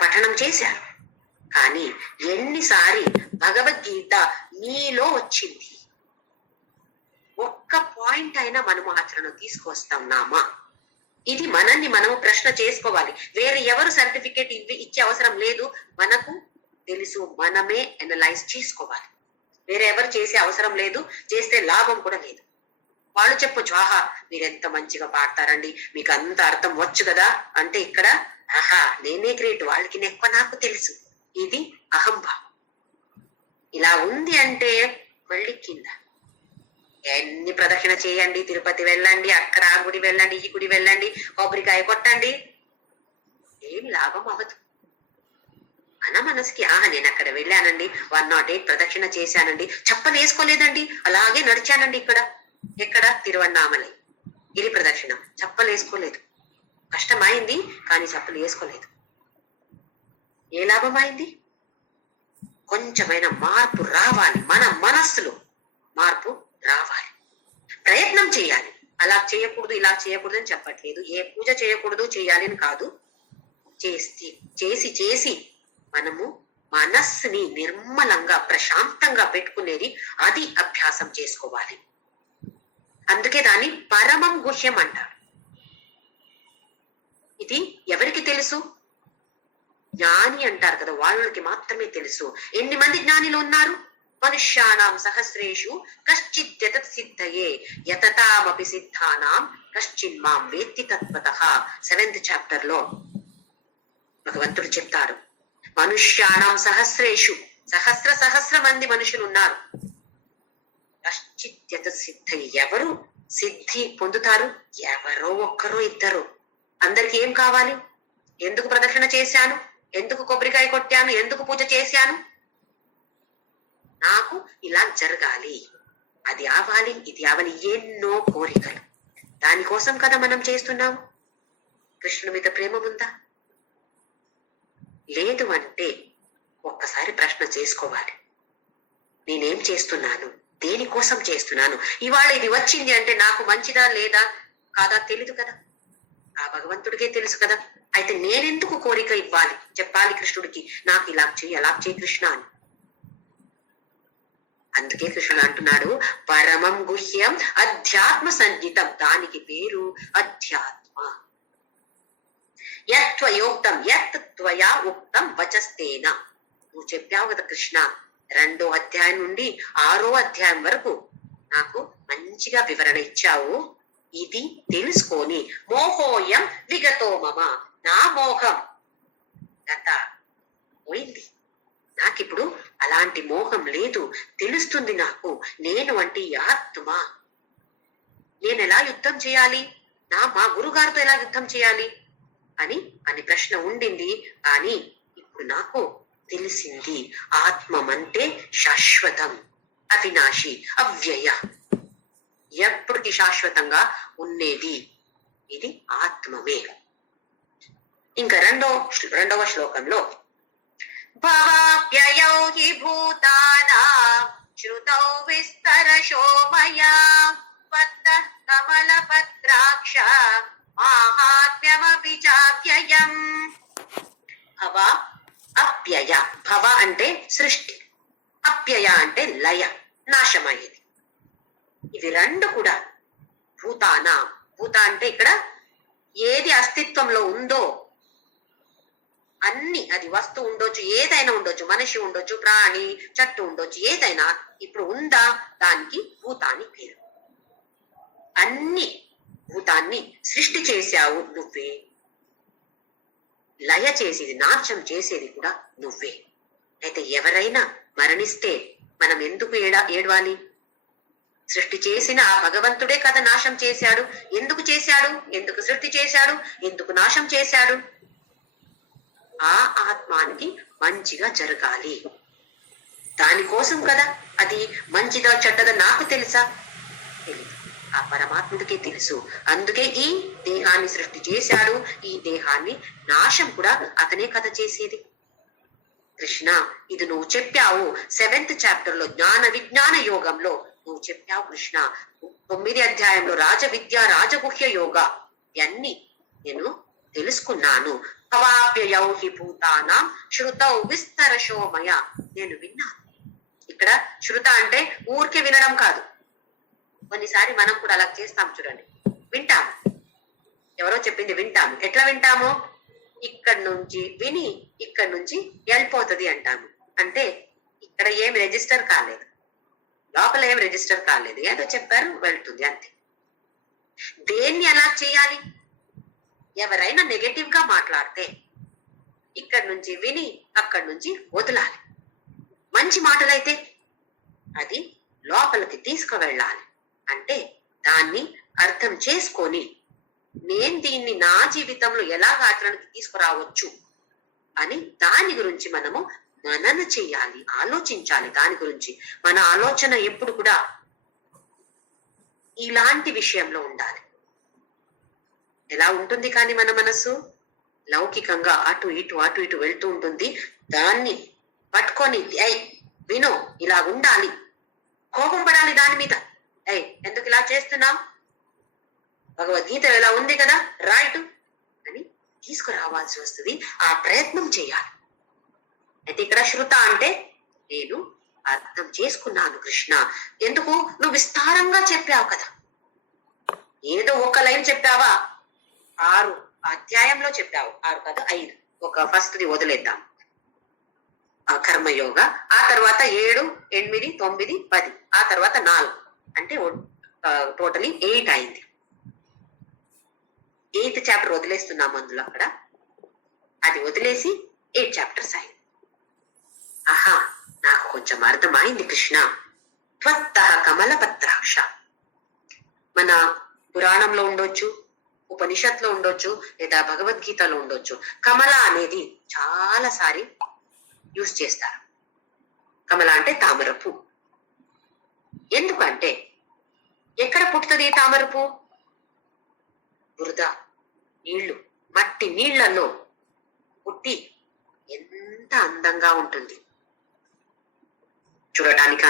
పఠనం చేశారు, కానీ ఎన్నిసారి భగవద్గీత మీలో వచ్చింది? ఒక్క పాయింట్ అయినా మనము ఆచరణ తీసుకొస్తున్నామా? ఇది మనల్ని మనము ప్రశ్న చేసుకోవాలి. వేరే ఎవరు సర్టిఫికేట్ ఇచ్చే అవసరం లేదు, మనకు తెలుసు, మనమే అనలైజ్ చేసుకోవాలి. వేరే ఎవరు చేసే అవసరం లేదు, చేస్తే లాభం కూడా లేదు. వాళ్ళు చెప్పొచ్చు, ఆహా మీరు ఎంత మంచిగా పాడతారండి, మీకు అంత అర్థం వచ్చు కదా అంటే, ఇక్కడ ఆహా నేనే గ్రేట్, వాళ్ళకి ఎక్కువ నాకు తెలుసు, ఇది అహంభావం. ఇలా ఉంది అంటే మళ్ళీ కింద ఎన్ని ప్రదక్షిణ చేయండి, తిరుపతి వెళ్ళండి, అక్కడ ఆ గుడి వెళ్ళండి, ఈ గుడి వెళ్ళండి, కొబ్బరికాయ కొట్టండి, ఏం లాభం అవ్వదు. మన మనసుకి నేను అక్కడ వెళ్ళానండి, 108 ప్రదక్షిణ చేశానండి, చెప్పలు వేసుకోలేదండి, అలాగే నడిచానండి, ఎక్కడ తిరువన్నామలై గిరి ప్రదక్షిణ, చెప్పలు వేసుకోలేదు, కష్టమైంది కానీ చెప్పలు వేసుకోలేదు, ఏ లాభం అయింది? కొంచెమైనా మార్పు రావాలి, మన మనస్సులో మార్పు రావాలి, ప్రయత్నం చేయాలి. అలా చేయకూడదు ఇలా చేయకూడదు అని చెప్పట్లేదు, ఏ పూజ చేయకూడదు చేయాలి అని కాదు, చేసి చేసి మనము మనస్సుని నిర్మలంగా ప్రశాంతంగా పెట్టుకునేది, అది అభ్యాసం చేసుకోవాలి. అందుకే దాన్ని పరమం గుహ్యం అంటారు. ఇది ఎవరికి తెలుసు? జ్ఞాని అంటారు కదా, వాళ్ళకి మాత్రమే తెలుసు. ఎన్ని మంది జ్ఞానిలు ఉన్నారు? మనుష్యానాం సహస్రేషు కశ్చిత్ యతత్ సిద్ధయే యతతామపి సిద్ధానాం కశ్చిన్ మాం వేత్తి తత్వతః. 7th చాప్టర్ లో భగవంతుడు చెప్తాడు, మనుష్యానాం సహస్రేషు, సహస్ర మంది మనుషులు ఉన్నారు, కశ్చిత్ యతత్ సిద్ధయే, ఎవరు సిద్ధి పొందుతారు? ఎవరో ఒక్కరో ఇద్దరు. అందరికి ఏం కావాలి? ఎందుకు ప్రదక్షిణ చేశాను, ఎందుకు కొబ్బరికాయ కొట్టాను, ఎందుకు పూజ చేశాను? నాకు ఇలా జరగాలి, అది అవ్వాలి, ఇది అవ్వాలి, ఎన్నో కోరికలు. దానికోసం కదా మనం చేస్తున్నాం. కృష్ణుని మీద ప్రేమ ఉందా? లేదు అంటే ఒక్కసారి ప్రశ్న చేసుకోవాలి, నేనేం చేస్తున్నాను, దేనికోసం చేస్తున్నాను? ఇవాళ ఇది వచ్చింది అంటే నాకు మంచిదా లేదా కాదా తెలీదు కదా, ఆ భగవంతుడికే తెలుసు కదా. అయితే నేనెందుకు కోరిక ఇవ్వాలి, చెప్పాలి కృష్ణుడికి, నాకు ఇలా చెయ్యి అలా చెయ్యి కృష్ణ అని. అందుకే కృష్ణుడు అంటున్నాడు, పరమం గుహ్యం అధ్యాత్మ సంగీతం, దానికి పేరు అధ్యాత్మ. యత్వయోక్తం యత్ త్వయా ఉక్తం వచస్తేన, నువ్వు చెప్పావు కదా కృష్ణ, 2వ అధ్యాయం నుండి 6వ అధ్యాయం వరకు నాకు మంచిగా వివరణ ఇచ్చావు, ఇది తెలుసుకొని మోహోయం విగతో మమ, నా మోహం గత పోయింది, నాకిప్పుడు అలాంటి మోహం లేదు, తెలుస్తుంది నాకు నేను అంటే ఆత్మ, నేను ఎలా యుద్ధం చేయాలి, మా గురుగారితో ఎలా యుద్ధం చేయాలి అని ప్రశ్న ఉండింది. కానీ ఇప్పుడు నాకు తెలిసింది, ఆత్మమంటే శాశ్వతం, అవినాశి, అవ్యయ, ఎప్పటికీ శాశ్వతంగా ఉండేది, ఇది ఆత్మమే. ఇంకా రెండవ శ్లోకంలో, భవాప్యయౌ హి భూతానాం శ్రుతౌ విస్తరశో మయా పత్తః కమలపత్రాక్ష మాహాత్మ్యమపి చావ్యయం. భవ అప్యయ, భవ అంటే సృష్టి, అప్యయ అంటే లయ, నాశమయ్యేది. ఇవి రెండు కూడా భూతానా, భూత అంటే ఇక్కడ ఏది అస్తిత్వంలో ఉందో అన్ని, అది వస్తువు ఉండొచ్చు, ఏదైనా ఉండొచ్చు, మనిషి ఉండొచ్చు, ప్రాణి, చెట్టు ఉండొచ్చు, ఏదైనా ఇప్పుడు ఉందా, దానికి భూతాన్ని పేరు. అన్ని భూతాన్ని సృష్టి చేశావు నువ్వే, లయ చేసేది, నాశం చేసేది కూడా నువ్వే. అయితే ఎవరైనా మరణిస్తే మనం ఎందుకు ఏడవాలి? సృష్టి చేసిన ఆ భగవంతుడే కదా నాశం చేశాడు. ఎందుకు చేశాడు? ఎందుకు సృష్టి చేశాడు? ఎందుకు నాశం చేశాడు? ఆ ఆత్మానికి మంచిగా జరగాలి, దానికోసం కదా. అది మంచిదా చెడ్డదా నాకు తెలుసా? తెలీదు, ఆ పరమాత్ముడికే తెలుసు. అందుకే ఈ దేహాన్ని సృష్టి చేశాడు, ఈ దేహాన్ని నాశం కూడా అతనే కదా చేసేది. కృష్ణ, ఇది నువ్వు చెప్పావు 7th చాప్టర్ లో జ్ఞాన విజ్ఞాన యోగంలో నువ్వు చెప్పావు కృష్ణ. 9వ అధ్యాయంలో రాజ విద్య రాజగుహ్య యోగ ఇవన్నీ నేను తెలుసుకున్నాను. అవాప్యయౌ హి భూతానాం శృతౌ విస్తరశోమయ, నేను విన్నాను. ఇక్కడ శృత అంటే ఊరికే వినడం కాదు. కొన్నిసారి మనం కూడా అలా చేస్తాం చూడండి, వింటాము, ఎవరో చెప్పింది వింటాము. ఎట్లా వింటాము? ఇక్కడి నుంచి విని ఇక్కడి నుంచి వెళ్ళిపోతుంది అంటాము. అంటే ఇక్కడ ఏం రిజిస్టర్ కాలేదు, లోపల ఏం రిజిస్టర్ కాలేదు, ఏదో చెప్పారు వెళ్తుంది అంతే. దేన్ని అలా చేయాలి? ఎవరైనా నెగటివ్ గా మాట్లాడితే ఇక్కడి నుంచి విని అక్కడి నుంచి వదలాలి. మంచి మాటలైతే అది లోపలికి తీసుకువెళ్ళాలి. అంటే దాన్ని అర్థం చేసుకొని నేను దీన్ని నా జీవితంలో ఎలాగ ఆచరణకి తీసుకురావచ్చు అని దాని గురించి మనము మనన చేయాలి, ఆలోచించాలి. దాని గురించి మన ఆలోచన ఎప్పుడు కూడా ఇలాంటి విషయంలో ఉండాలి. ఎలా ఉంటుంది కానీ మన మనస్సు లౌకికంగా అటు ఇటు వెళ్తూ ఉంటుంది. దాన్ని పట్టుకొని వినో ఇలా ఉండాలి, కోపం పడాలి దాని మీద. ఎందుకు ఇలా చేస్తున్నావు, భగవద్గీత ఎలా ఉంది కదా రైట్ అని తీసుకురావాల్సి వస్తుంది. ఆ ప్రయత్నం చేయాలి. అయితే ఇక్కడ శృత అంటే నేను అర్థం చేసుకున్నాను కృష్ణ. ఎందుకు? నువ్వు విస్తారంగా చెప్పావు కదా, ఏదో ఒక లైన్ చెప్పావా? 6 అధ్యాయంలో చెప్పావు, 6 కాదు 5. ఒక ఫస్ట్ది వదిలేద్దాం, ఆ కర్మయోగ. ఆ తర్వాత 7, 8, 9, 10. ఆ తర్వాత 4 అంటే టోటలీ 8 అయింది. 8th చాప్టర్ వదిలేస్తున్నాం అందులో. అక్కడ అది వదిలేసి 8 చాప్టర్స్ అయింది. ఆహా, నాకు కొంచెం అర్థమైంది కృష్ణ. త్వత్త కమలపత్రాక్ష మన పురాణంలో ఉండొచ్చు, ఉపనిషత్లో ఉండొచ్చు, లేదా భగవద్గీతలో ఉండొచ్చు. కమల అనేది చాలా సారి యూజ్ చేస్తారు. కమల అంటే తామర పువ్వు. ఎందుకంటే ఎక్కడ పుట్టుతుంది తామర పువ్వు? బురద, నీళ్లు, మట్టి నీళ్లలో పుట్టి ఎంత అందంగా ఉంటుంది చూడటానికి,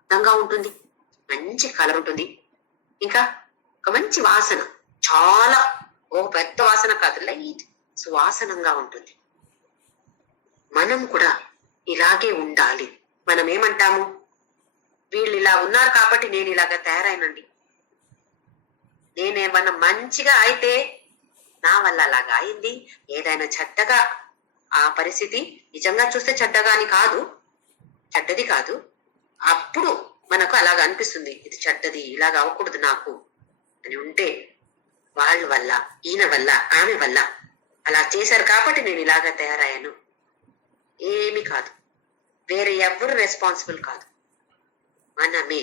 అందంగా ఉంటుంది, మంచి కలర్ ఉంటుంది, ఇంకా ఒక మంచి వాసన, చాలా ఒక పెద్ద వాసన కాదు, లైట్ సువాసనంగా ఉంటుంది. మనం కూడా ఇలాగే ఉండాలి. మనం ఏమంటాము? వీళ్ళు ఇలా ఉన్నారు కాబట్టి నేను ఇలాగా తయారైనండి, నేనేమన్నా మంచిగా అయితే నా వల్ల అలాగా అయింది, ఏదైనా చెడ్డగా ఆ పరిస్థితి నిజంగా చూస్తే చెడ్డగాని కాదు, చెడ్డది కాదు, అప్పుడు మనకు అలాగ అనిపిస్తుంది, ఇది చెడ్డది, ఇలాగ అవ్వకూడదు నాకు అని ఉంటే వాళ్ళ వల్ల, ఈయన వల్ల, ఆమె వల్ల అలా చేశారు కాబట్టి నేను ఇలాగా తయారయ్యాను. ఏమి కాదు, వేరే ఎవరు రెస్పాన్సిబుల్ కాదు. మనమే,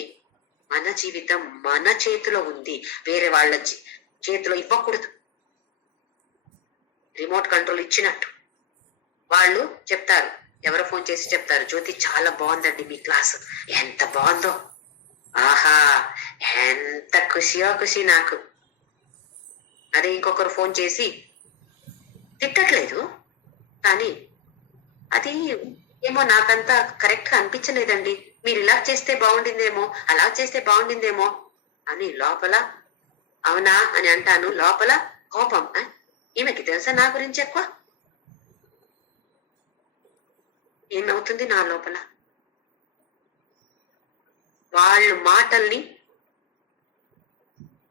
మన జీవితం మన చేతిలో ఉంది, వేరే వాళ్ళ చేతిలో ఇవ్వకూడదు. రిమోట్ కంట్రోల్ ఇచ్చినట్టు వాళ్ళు చెప్తారు, ఎవరో ఫోన్ చేసి చెప్తారు, జ్యోతి చాలా బాగుందండి మీ క్లాస్, ఎంత బాగుందో, ఆహా ఎంత ఖుషి నాకు. అదే ఇంకొకరు ఫోన్ చేసి తిట్టట్లేదు కానీ అది ఏమో నాకంతా కరెక్ట్ గా అనిపించలేదండి, మీరు ఇలా చేస్తే బాగుండిందేమో, అలా చేస్తే బాగుండిందేమో అని లోపల అవునా అని అంటాను, లోపల కోపం, ఈమెకి తెలుసా నా గురించి ఎక్కువ, ఏమవుతుంది నా లోపల? వాళ్ళు మాటల్ని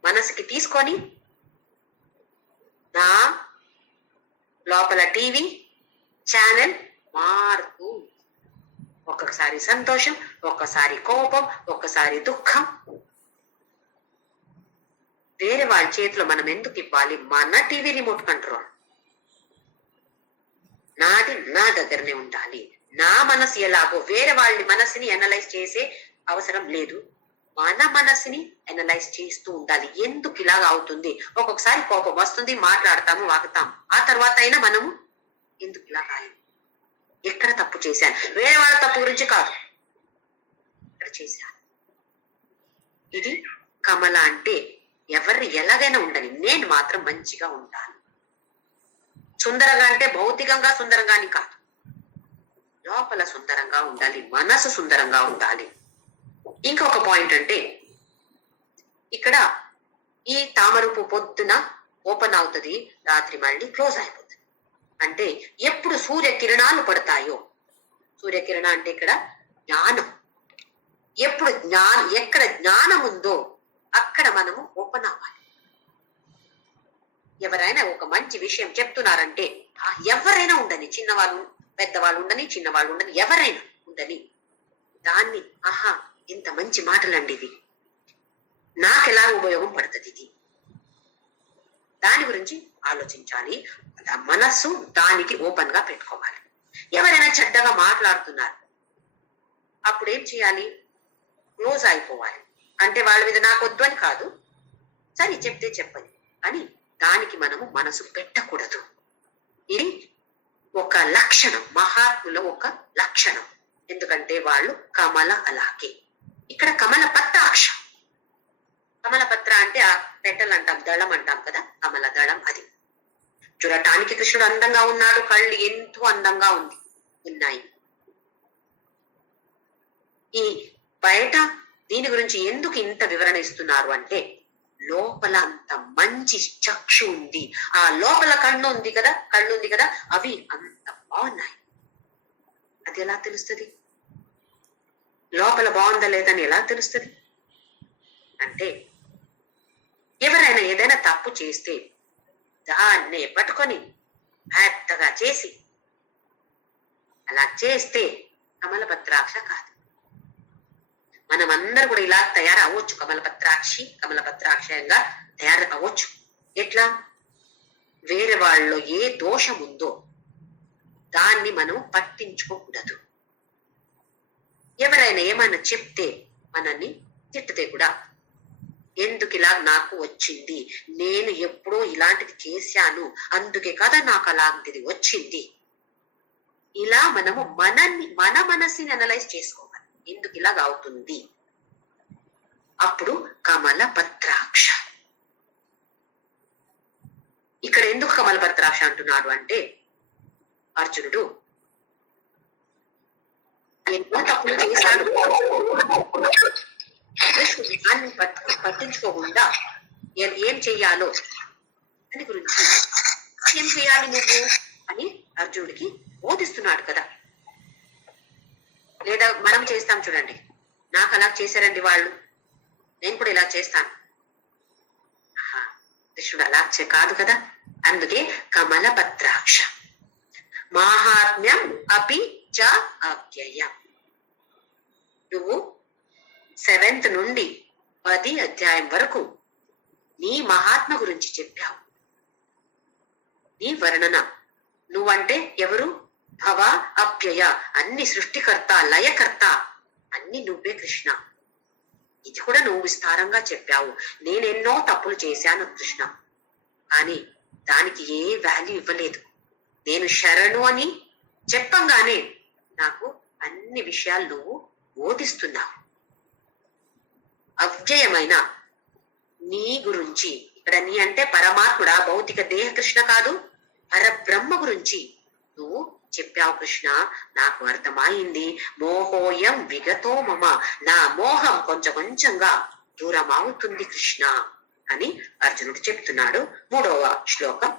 మనసుకి తీసుకొని నా లోపల టీవీ ఛానల్ మారుతూ, ఒక్కసారి సంతోషం, ఒక్కసారి కోపం, ఒక్కసారి దుఃఖం. వేరే వాళ్ళ చేతిలో మనం ఎందుకు ఇవ్వాలి మన టీవీ రిమోట్ కంట్రోల్? నాది నా దగ్గరనే ఉండాలి. నా మనసు ఎలాగో వేరే వాళ్ళ మనసుని అనలైజ్ చేసే అవసరం లేదు. మన మనసుని అనలైజ్ చేస్తూ ఉండాలి. ఎందుకు ఇలాగ అవుతుంది? ఒక్కొక్కసారి కోపం వస్తుంది, మాట్లాడతాము, వాగుతాము. ఆ తర్వాత అయినా మనము ఎందుకు ఇలాగ అయింది, ఎక్కడ తప్పు చేశాను, వేరే వాళ్ళ తప్పు గురించి కాదు, ఎక్కడ చేశాను. ఇది కమల అంటే ఎవరిని ఎలాగైనా ఉండని, నేను మాత్రం మంచిగా ఉంటాను. సుందరంగా అంటే భౌతికంగా సుందరంగాని కాదు, లోపల సుందరంగా ఉండాలి, మనసు సుందరంగా ఉండాలి. ఇంకొక పాయింట్ అంటే, ఇక్కడ ఈ తామరపు పొద్దున ఓపెన్ అవుతుంది, రాత్రి మళ్ళీ క్లోజ్ అయిపోతుంది. అంటే ఎప్పుడు సూర్యకిరణాలు పడతాయో, సూర్యకిరణ అంటే ఇక్కడ జ్ఞానం, ఎప్పుడు ఎక్కడ జ్ఞానం ఉందో అక్కడ మనము ఓపెన్ అవ్వాలి. ఎవరైనా ఒక మంచి విషయం చెప్తున్నారంటే ఎవరైనా ఉండని, చిన్నవాళ్ళు పెద్దవాళ్ళు ఉండని, చిన్నవాళ్ళు ఉండని, ఎవరైనా ఉండని, దాన్ని ఆహా ఇంత మంచి మాటలండి, ఇది నాకెలా ఉపయోగం పడుతుంది, ఇది దాని గురించి ఆలోచించాలి. మనస్సు దానికి ఓపెన్ గా పెట్టుకోవాలి. ఎవరైనా చెడ్డగా మాట్లాడుతున్నారు, అప్పుడు ఏం చేయాలి? క్లోజ్ అయిపోవాలి. అంటే వాళ్ళ మీద నాకు వద్దు అని కాదు, సరే చెప్తే చెప్పని అని దానికి మనము మనసు పెట్టకూడదు. ఇది ఒక లక్షణం, మహాత్ముల ఒక లక్షణం. ఎందుకంటే వాళ్ళు కమల అలాగే. ఇక్కడ కమల పత్రాక్ష, కమల పత్ర అంటే ఆ పెటల్ అంటాం, దళం అంటాం కదా, కమల దళం. అది చూడటానికి కృష్ణుడు అందంగా ఉన్నాడు, కళ్ళు ఎంతో అందంగా ఉన్నాయి. ఈ బయట దీని గురించి ఎందుకు ఇంత వివరణ ఇస్తున్నారు అంటే, లోపల అంత మంచి చక్షు ఉంది, ఆ లోపల కళ్ళు ఉంది కదా, అవి అంత బాగున్నాయి. అది ఎలా తెలుస్తుంది? లోపల బాగుందా లేదని ఎలా తెలుస్తుంది అంటే, ఎవరైనా ఏదైనా తప్పు చేస్తే దాన్నే పట్టుకొని పెద్దగా చేసి అలా చేస్తే కమలపత్రాక్ష కాదు. మనమందరూ కూడా ఇలా తయారవ్వచ్చు, కమలపత్రాక్షయంగా తయారు అవ్వచ్చు. ఎట్లా? వేరే వాళ్ళలో ఏ దోషం ఉందో దాన్ని మనం పట్టించుకోకూడదు. ఎవరైనా ఏమైనా చెప్తే మనల్ని తిట్టితే కూడా, ఎందుకు ఇలా నాకు వచ్చింది, నేను ఎప్పుడో ఇలాంటిది చేశాను, అందుకే కదా నాకు అలాంటిది వచ్చింది. ఇలా మనము మన మనసుని అనలైజ్ చేసుకోవాలి, ఎందుకు ఇలాగ అవుతుంది. అప్పుడు కమల పత్రాక్ష. ఇక్కడ ఎందుకు కమల పత్రాక్ష అంటున్నాడు అంటే, అర్జునుడు ఎన్నో తప్పులు చేశాడు, దాన్ని పట్టించుకోకుండా ఏం చెయ్యాలో దాని గురించి, ఏం చెయ్యాలి నువ్వు అని అర్జునుడికి బోధిస్తున్నాడు కదా. లేదా మనం చేస్తాం చూడండి, నాకు అలా చేశారండి వాళ్ళు, నేను కూడా ఇలా చేస్తాను. కృష్ణుడు అలా కాదు కదా. అందుకే కమల పత్రాక్ష. మాహాత్మ్యం అపి చ అవ్యయం. నువ్వు 7th నుండి 10 అధ్యాయం వరకు నీ మహాత్మ గురించి చెప్పావు. నీ వర్ణన, నువ్వంటే ఎవరు? భవ అవ్యయ, అన్ని సృష్టికర్త, లయకర్త, అన్ని నువ్వే కృష్ణ. ఇది కూడా నువ్వు విస్తారంగా చెప్పావు. నేనెన్నో తప్పులు చేశాను కృష్ణ, కానీ దానికి ఏ వాల్యూ ఇవ్వలేదు. నేను శరణు అని చెప్పంగానే నాకు అన్ని విషయాలు నువ్వు బోధిస్తున్నావు. అవ్యయమైన నీ గురించి, ఇక్కడ నీ అంటే పరమాత్ముడా, భౌతిక దేహ కృష్ణ కాదు, పరబ్రహ్మ గురించి నువ్వు చెప్పావు కృష్ణ. నాకు అర్థమైంది. మోహోయం విగతో మమ, నా మోహం కొంచెం కొంచెంగా దూరం అవుతుంది కృష్ణ అని అర్జునుడు చెప్తున్నాడు. 3వ శ్లోకం.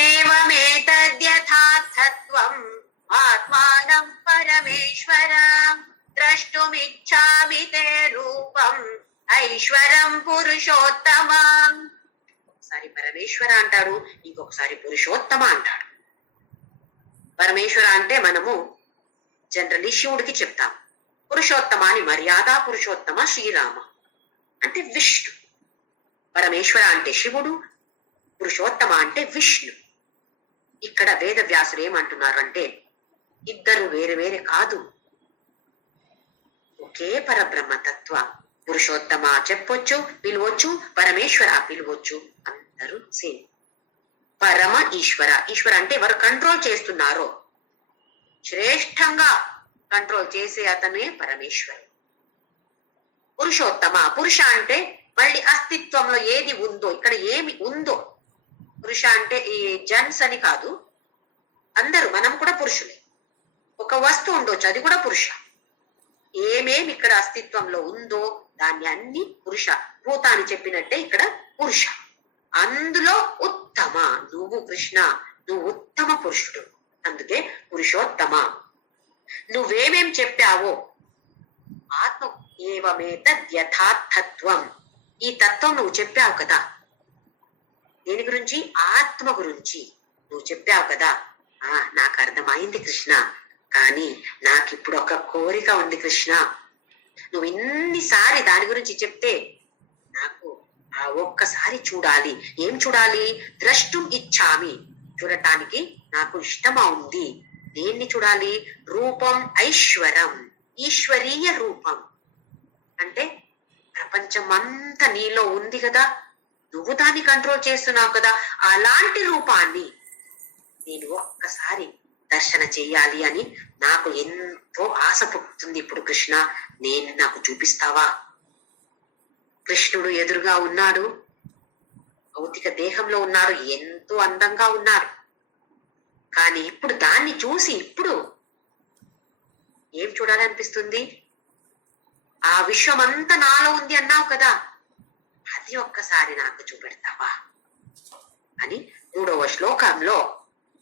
ఏవమేతద్యథార్థత్వం ఆత్మానం పరమేశ్వరం ద్రష్టుమిచ్ఛామి తే రూపం ఐశ్వరం పురుషోత్తమం. ఒకసారి పరమేశ్వర అంటాడు, ఇంకొకసారి పురుషోత్తమ అంటాడు. పరమేశ్వర అంటే మనము జనరల్లీ శివుడికి చెప్తాం. పురుషోత్తమ అని మర్యాద పురుషోత్తమ శ్రీరామ అంటే విష్ణు. పరమేశ్వర అంటే శివుడు, పురుషోత్తమ అంటే విష్ణు. ఇక్కడ వేదవ్యాసులు ఏమంటున్నారు అంటే ఇద్దరు వేరు వేరే కాదు, ఒకే పరబ్రహ్మతత్వ. పురుషోత్తమ చెప్పొచ్చు, పిలవచ్చు, పరమేశ్వర పిలవచ్చు, అందరూ సేమ్. పరమ ఈశ్వర, ఈశ్వర అంటే ఎవరు కంట్రోల్ చేస్తున్నారో, శ్రేష్టంగా కంట్రోల్ చేసే అతనే పరమేశ్వరు. పురుషోత్తమ, పురుష అంటే మళ్ళీ అస్తిత్వంలో ఏది ఉందో, ఇక్కడ ఏమి ఉందో. పురుష అంటే ఈ జెంట్స్ అని కాదు, అందరూ మనం కూడా పురుషులే. ఒక వస్తువు ఉండొచ్చు, అది కూడా పురుష. ఏమేమి ఇక్కడ అస్తిత్వంలో ఉందో దాన్ని అన్ని పురుష. భూతాన్ని చెప్పినట్టే ఇక్కడ పురుష. అందులో ఉత్తమ నువ్వు కృష్ణ, నువ్వు ఉత్తమ పురుషుడు, అందుకే పురుషోత్తమ. నువ్వేమేం చెప్పావో ఆత్మ ఏవమేత యథార్థత్వం, ఈ తత్వం నువ్వు చెప్పావు కదా. దేని గురించి? ఆత్మ గురించి నువ్వు చెప్పావు కదా. నాకు అర్థమైంది కృష్ణ, కానీ నాకిప్పుడు ఒక కోరిక ఉంది కృష్ణ. నువ్వు ఇన్నిసారి దాని గురించి చెప్తే నాకు ఆ ఒక్కసారి చూడాలి. ఏం చూడాలి? ద్రష్టుం ఇచ్చామి, చూడటానికి నాకు ఇష్టమా ఉంది. దేన్ని చూడాలి? రూపం ఐశ్వరం, ఈశ్వరీయ రూపం. అంటే ప్రపంచం అంతా నీలో ఉంది కదా, నువ్వు దాన్ని కంట్రోల్ చేస్తున్నావు కదా, అలాంటి రూపాన్ని నేను ఒక్కసారి దర్శన చెయ్యాలి అని నాకు ఎంతో ఆశ పుట్టుతుంది ఇప్పుడు కృష్ణ. నాకు చూపిస్తావా? కృష్ణుడు ఎదురుగా ఉన్నాడు, భౌతిక దేహంలో ఉన్నాడు, ఎంతో అందంగా ఉన్నాడు. కానీ ఇప్పుడు దాన్ని చూసి ఇప్పుడు ఏం చూడాలనిపిస్తుంది? ఆ విశ్వం అంతా నాలో ఉంది అన్నావు కదా, అది ఒక్కసారి నాకు చూపెడతావా అని 3వ శ్లోకంలో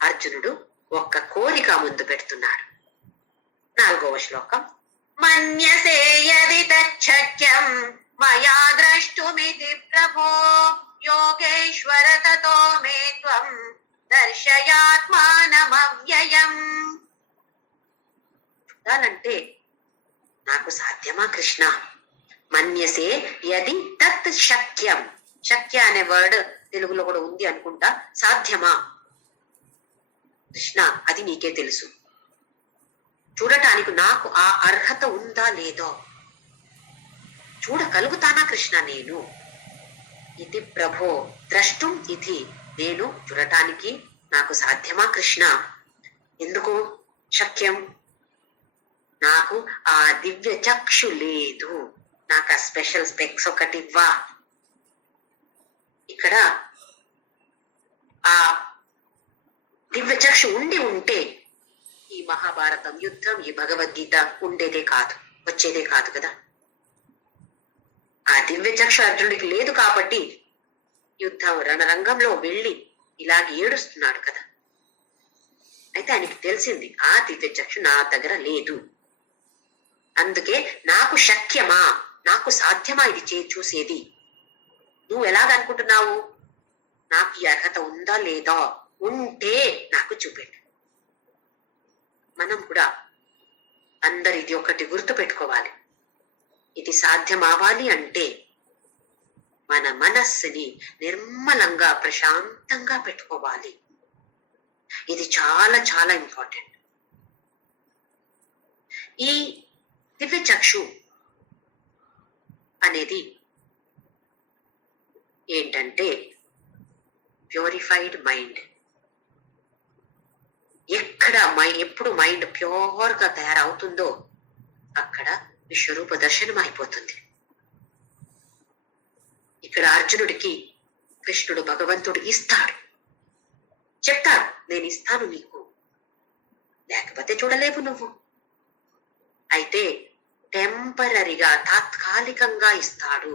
అర్జునుడు ఒక్క కోరిక ముందు పెడుతున్నాడు. 4వ శ్లోకం, మన్యసే యది తచ్చక్యం మయా ద్రష్టుమితి ప్రభో యోగేశ్వర తతో మే త్వం దర్శయాత్మానమవ్యయం. చూడాలంటే నాకు సాధ్యమా కృష్ణ? మన్యసే యది తత్ శక్యం, శక్య అనే వర్డ్ తెలుగులో కూడా ఉంది అనుకుంటా. సాధ్యమా కృష్ణ? అది నీకే తెలుసు. చూడటానికి నాకు ఆ అర్హత ఉందా లేదో, చూడగలుగుతానా కృష్ణ నేను? ఇది ప్రభో ద్రష్టుం ఇది, నేను చూడటానికి నాకు సాధ్యమా కృష్ణ? ఎందుకు శక్యం? నాకు ఆ దివ్య చక్షు లేదు, నాకు ఆ స్పెషల్ స్పెక్స్ ఒకటి ఇవ్వా. ఇక్కడ ఆ దివ్య చక్షు ఉండి ఉంటే ఈ మహాభారతం యుద్ధం, ఈ భగవద్గీత ఉండేదే కాదు, వచ్చేదే కాదు కదా. ఆ దివ్య చక్షు అర్జునుడికి లేదు కాబట్టి యుద్ధం రణరంగంలో వెళ్ళి ఇలాగే ఏడుస్తున్నాడు కదా. అయితే ఆయనకి తెలిసింది ఆ దివ్య చక్షు నా దగ్గర లేదు. అందుకే నాకు శక్యమా, నాకు సాధ్యమా ఇది చూసేది? నువ్వు ఎలాగనుకుంటున్నావు? నాకు ఈ అర్హత ఉందా లేదా? ఉంటే నాకు చూపెట్టు. మనం కూడా అందరు ఇది ఒకటి గుర్తు పెట్టుకోవాలి. ఇది సాధ్యం అవ్వాలి అంటే మన మనస్సుని నిర్మలంగా ప్రశాంతంగా పెట్టుకోవాలి. ఇది చాలా చాలా ఇంపార్టెంట్. ఈ దివ్య చక్షు అనేది ఏంటంటే ప్యూరిఫైడ్ మైండ్. ఎక్కడ ఎప్పుడు మైండ్ ప్యూర్ గా తయారవుతుందో అక్కడ విశ్వరూప దర్శనం అయిపోతుంది. ఇక్కడ అర్జునుడికి కృష్ణుడు భగవంతుడు ఇస్తాడు, చెప్తాడు, నేను ఇస్తాను నీకు, లేకపోతే చూడలేవు నువ్వు. అయితే టెంపరరీగా, తాత్కాలికంగా ఇస్తాడు,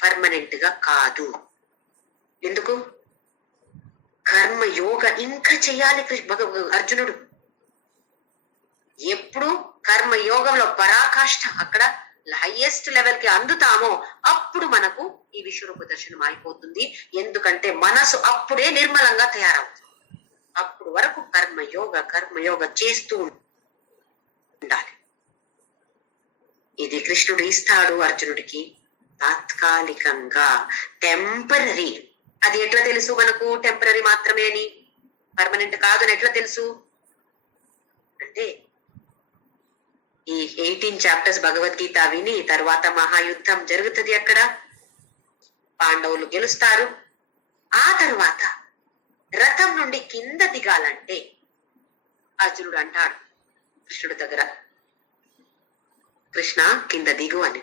పర్మనెంట్ గా కాదు. ఎందుకు? కర్మయోగ ఇంకా చెయ్యాలి అర్జునుడు. ఎప్పుడు కర్మయోగంలో పరాకాష్ఠ, అక్కడ హైయెస్ట్ లెవెల్ కి అందుతామో అప్పుడు మనకు ఈ ఈ విశ్వరూప దర్శనం అయిపోతుంది. ఎందుకంటే మనసు అప్పుడే నిర్మలంగా తయారవుతుంది. అప్పుడు వరకు కర్మయోగ చేస్తూ ఉండాలి. ఇది కృష్ణుడు ఇస్తాడు అర్జునుడికి తాత్కాలికంగా, టెంపరరీ. అది ఎట్లా తెలుసు మనకు టెంపరరీ మాత్రమే అని, పర్మనెంట్ కాదు అని ఎట్లా తెలుసు అంటే ఈ 18 చాప్టర్స్ భగవద్గీత విని తర్వాత మహాయుద్ధం జరుగుతుంది. అక్కడ పాండవులు గెలుస్తారు. ఆ తర్వాత రథం నుండి కింద దిగాలంటే అర్జునుడు అంటాడు కృష్ణుడి దగ్గర, కృష్ణ కింద దిగు అని.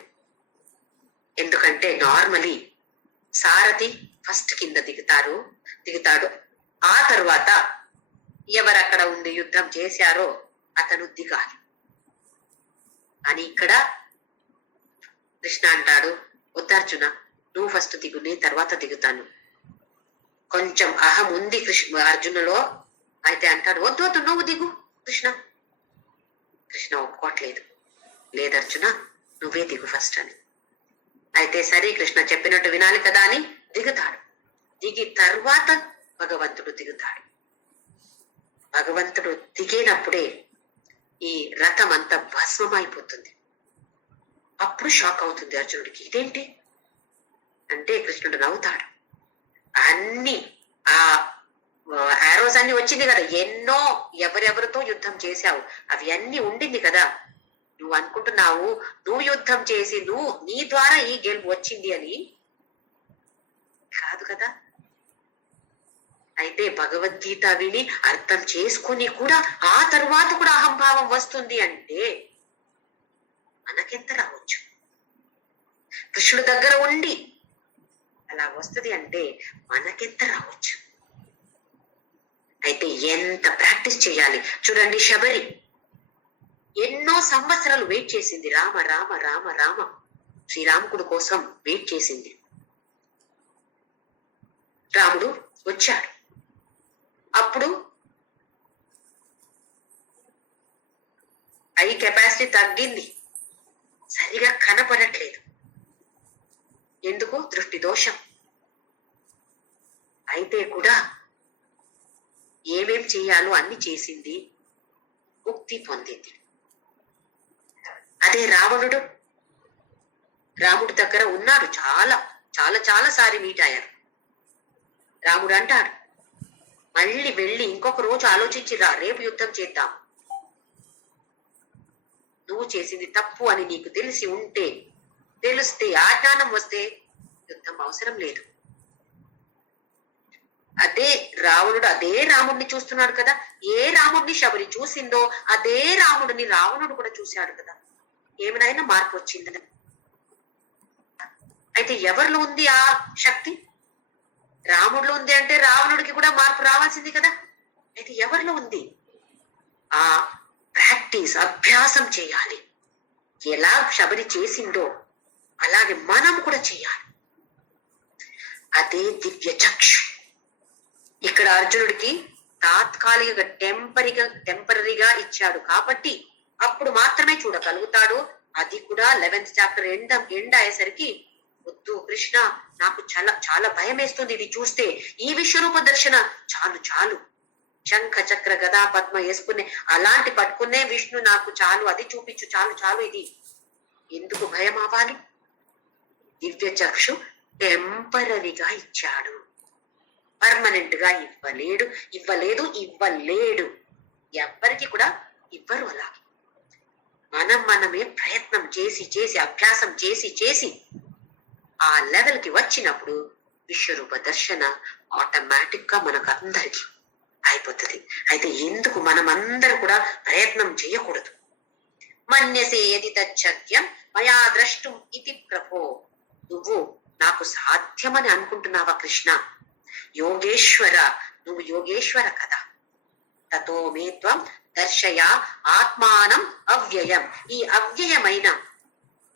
ఎందుకంటే నార్మలీ సారథి ఫస్ట్ కింద దిగుతాడు. ఆ తర్వాత ఎవరక్కడ ఉండి యుద్ధం చేశారో అతను దిగాలి అని. ఇక్కడ కృష్ణ అంటాడు, వద్దార్జున నువ్వు ఫస్ట్ దిగు, నేను తర్వాత దిగుతాను. కొంచెం అహం ఉంది అర్జునులో. అయితే అంటాడు, వద్దు నువ్వు దిగు కృష్ణ. కృష్ణ ఒప్పుకోవట్లేదు, లేదర్జున నువ్వే దిగు ఫస్ట్ అని. అయితే సరే కృష్ణ చెప్పినట్టు వినాలి కదా అని దిగుతాడు. దిగి తర్వాత భగవంతుడు దిగుతాడు. భగవంతుడు దిగినప్పుడే ఈ రథం అంతా భస్మమైపోతుంది. అప్పుడు షాక్ అవుతుంది అర్జునుడికి, ఇదేంటి అంటే కృష్ణుడు నవ్వుతాడు. అన్ని ఆ ఆరోస్ అన్ని వచ్చింది కదా, ఎన్నో ఎవరెవరితో యుద్ధం చేశావు అవి అన్ని ఉండింది కదా, నువ్వు అనుకుంటున్నావు నువ్వు యుద్ధం చేసి నీ ద్వారా ఈ గెలుపు వచ్చింది అని, కాదు కదా. అయితే భగవద్గీత విని అర్థం చేసుకుని కూడా ఆ తరువాత కూడా అహంభావం వస్తుంది అంటే మనకెంత రావచ్చు. కృష్ణుడి దగ్గర ఉండి అలా వస్తుంది అంటే మనకెంత రావచ్చు. అయితే ఎంత ప్రాక్టీస్ చేయాలి చూడండి. శబరి ఎన్నో సంవత్సరాలు వెయిట్ చేసింది, రామ రామ రామ రామ శ్రీరాముడు కోసం వెయిట్ చేసింది. రాముడు వచ్చాడు. అప్పుడు ఐ కెపాసిటీ తగ్గింది, సరిగా కనపడట్లేదు. ఎందుకు? దృష్టి దోషం. అయితే కూడా ఏమేం చేయాలో అన్ని చేసింది, ముక్తి పొందింది. అదే రావణుడు రాముడి దగ్గర ఉన్నాడు, చాలా చాలా చాలా సారి మీట్ అయ్యారు. రాముడు అంటాడు, మళ్ళీ వెళ్ళి ఇంకొక రోజు ఆలోచించిరా, రేపు యుద్ధం చేద్దాం. నువ్వు చేసింది తప్పు అని నీకు తెలిస్తే ఆ జ్ఞానం వస్తే యుద్ధం అవసరం లేదు. అదే రావణుడు అదే రాముడిని చూస్తున్నాడు కదా, ఏ రాముడిని శబరి చూసిందో అదే రాముడిని రావణుడు కూడా చూశాడు కదా, ఏమైనా మార్పు వచ్చిందని. అయితే ఎవరిలో ఉంది ఆ శక్తి? రాముడిలో ఉంది అంటే రావణుడికి కూడా మార్పు రావాల్సింది కదా. అయితే ఎవరిలో ఉంది? ఆ ప్రాక్టీస్, అభ్యాసం చేయాలి. ఎలా శబరి చేసిందో అలాగే మనం కూడా చేయాలి. అదే దివ్య చక్షు. ఇక్కడ అర్జునుడికి తాత్కాలిక టెంపరీగా ఇచ్చాడు కాబట్టి అప్పుడు మాత్రమే చూడగలుగుతాడు. అది కూడా 11th చాప్టర్ ఎండ్ అయ్యేసరికి, వద్దు కృష్ణ నాకు చాలా చాలా భయం వేస్తుంది ఇది చూస్తే, ఈ విశ్వరూప దర్శన చాలు, శంఖ చక్ర గదా పద్మ వేసుకునే అలాంటి పట్టుకునే విష్ణు నాకు చాలు, అది చూపించు, చాలు ఇది ఎందుకు భయం అవ్వాలి? దివ్య చక్షు టెంపరీగా ఇచ్చాడు, పర్మనెంట్ గా ఇవ్వలేడు. ఎవ్వరికి కూడా ఇవ్వరు. అలా మనమే ప్రయత్నం చేసి అభ్యాసం చేసి ఆ లెవెల్ కి వచ్చినప్పుడు విశ్వరూప దర్శన ఆటోమేటిక్ గా మనకు అందరికి అయిపోతుంది. అయితే ఎందుకు మనం అందరూ కూడా ప్రయత్నం చేయకూడదు? మన్యసే యది తచ్చక్యం మయా ద్రష్టుం ఇతి ప్రభో. నువ్వు నాకు సాధ్యమని అనుకుంటున్నావా కృష్ణ? యోగేశ్వర, నువ్వు యోగేశ్వర కదా. తతో మే త్వం దర్శయ ఆత్మానం అవ్యయం. ఈ అవ్యయమైన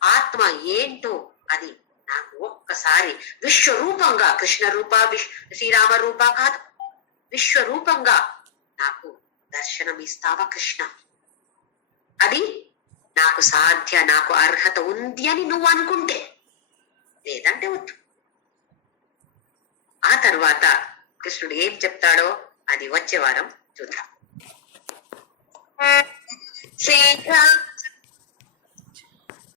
ఆత్మ ఏంటో అది నాకు ఒక్కసారి విశ్వరూపంగా, కృష్ణ రూప శ్రీరామ రూప కాదు, విశ్వరూపంగా నాకు దర్శనం ఇస్తావా కృష్ణ? అది నాకు అర్హత ఉంది అని నువ్వు అనుకుంటే, లేదంటే వద్దు. ఆ తర్వాత కృష్ణుడు ఏం చెప్తాడో అది వచ్చే వారం చూద్దాం. శీఘ్రం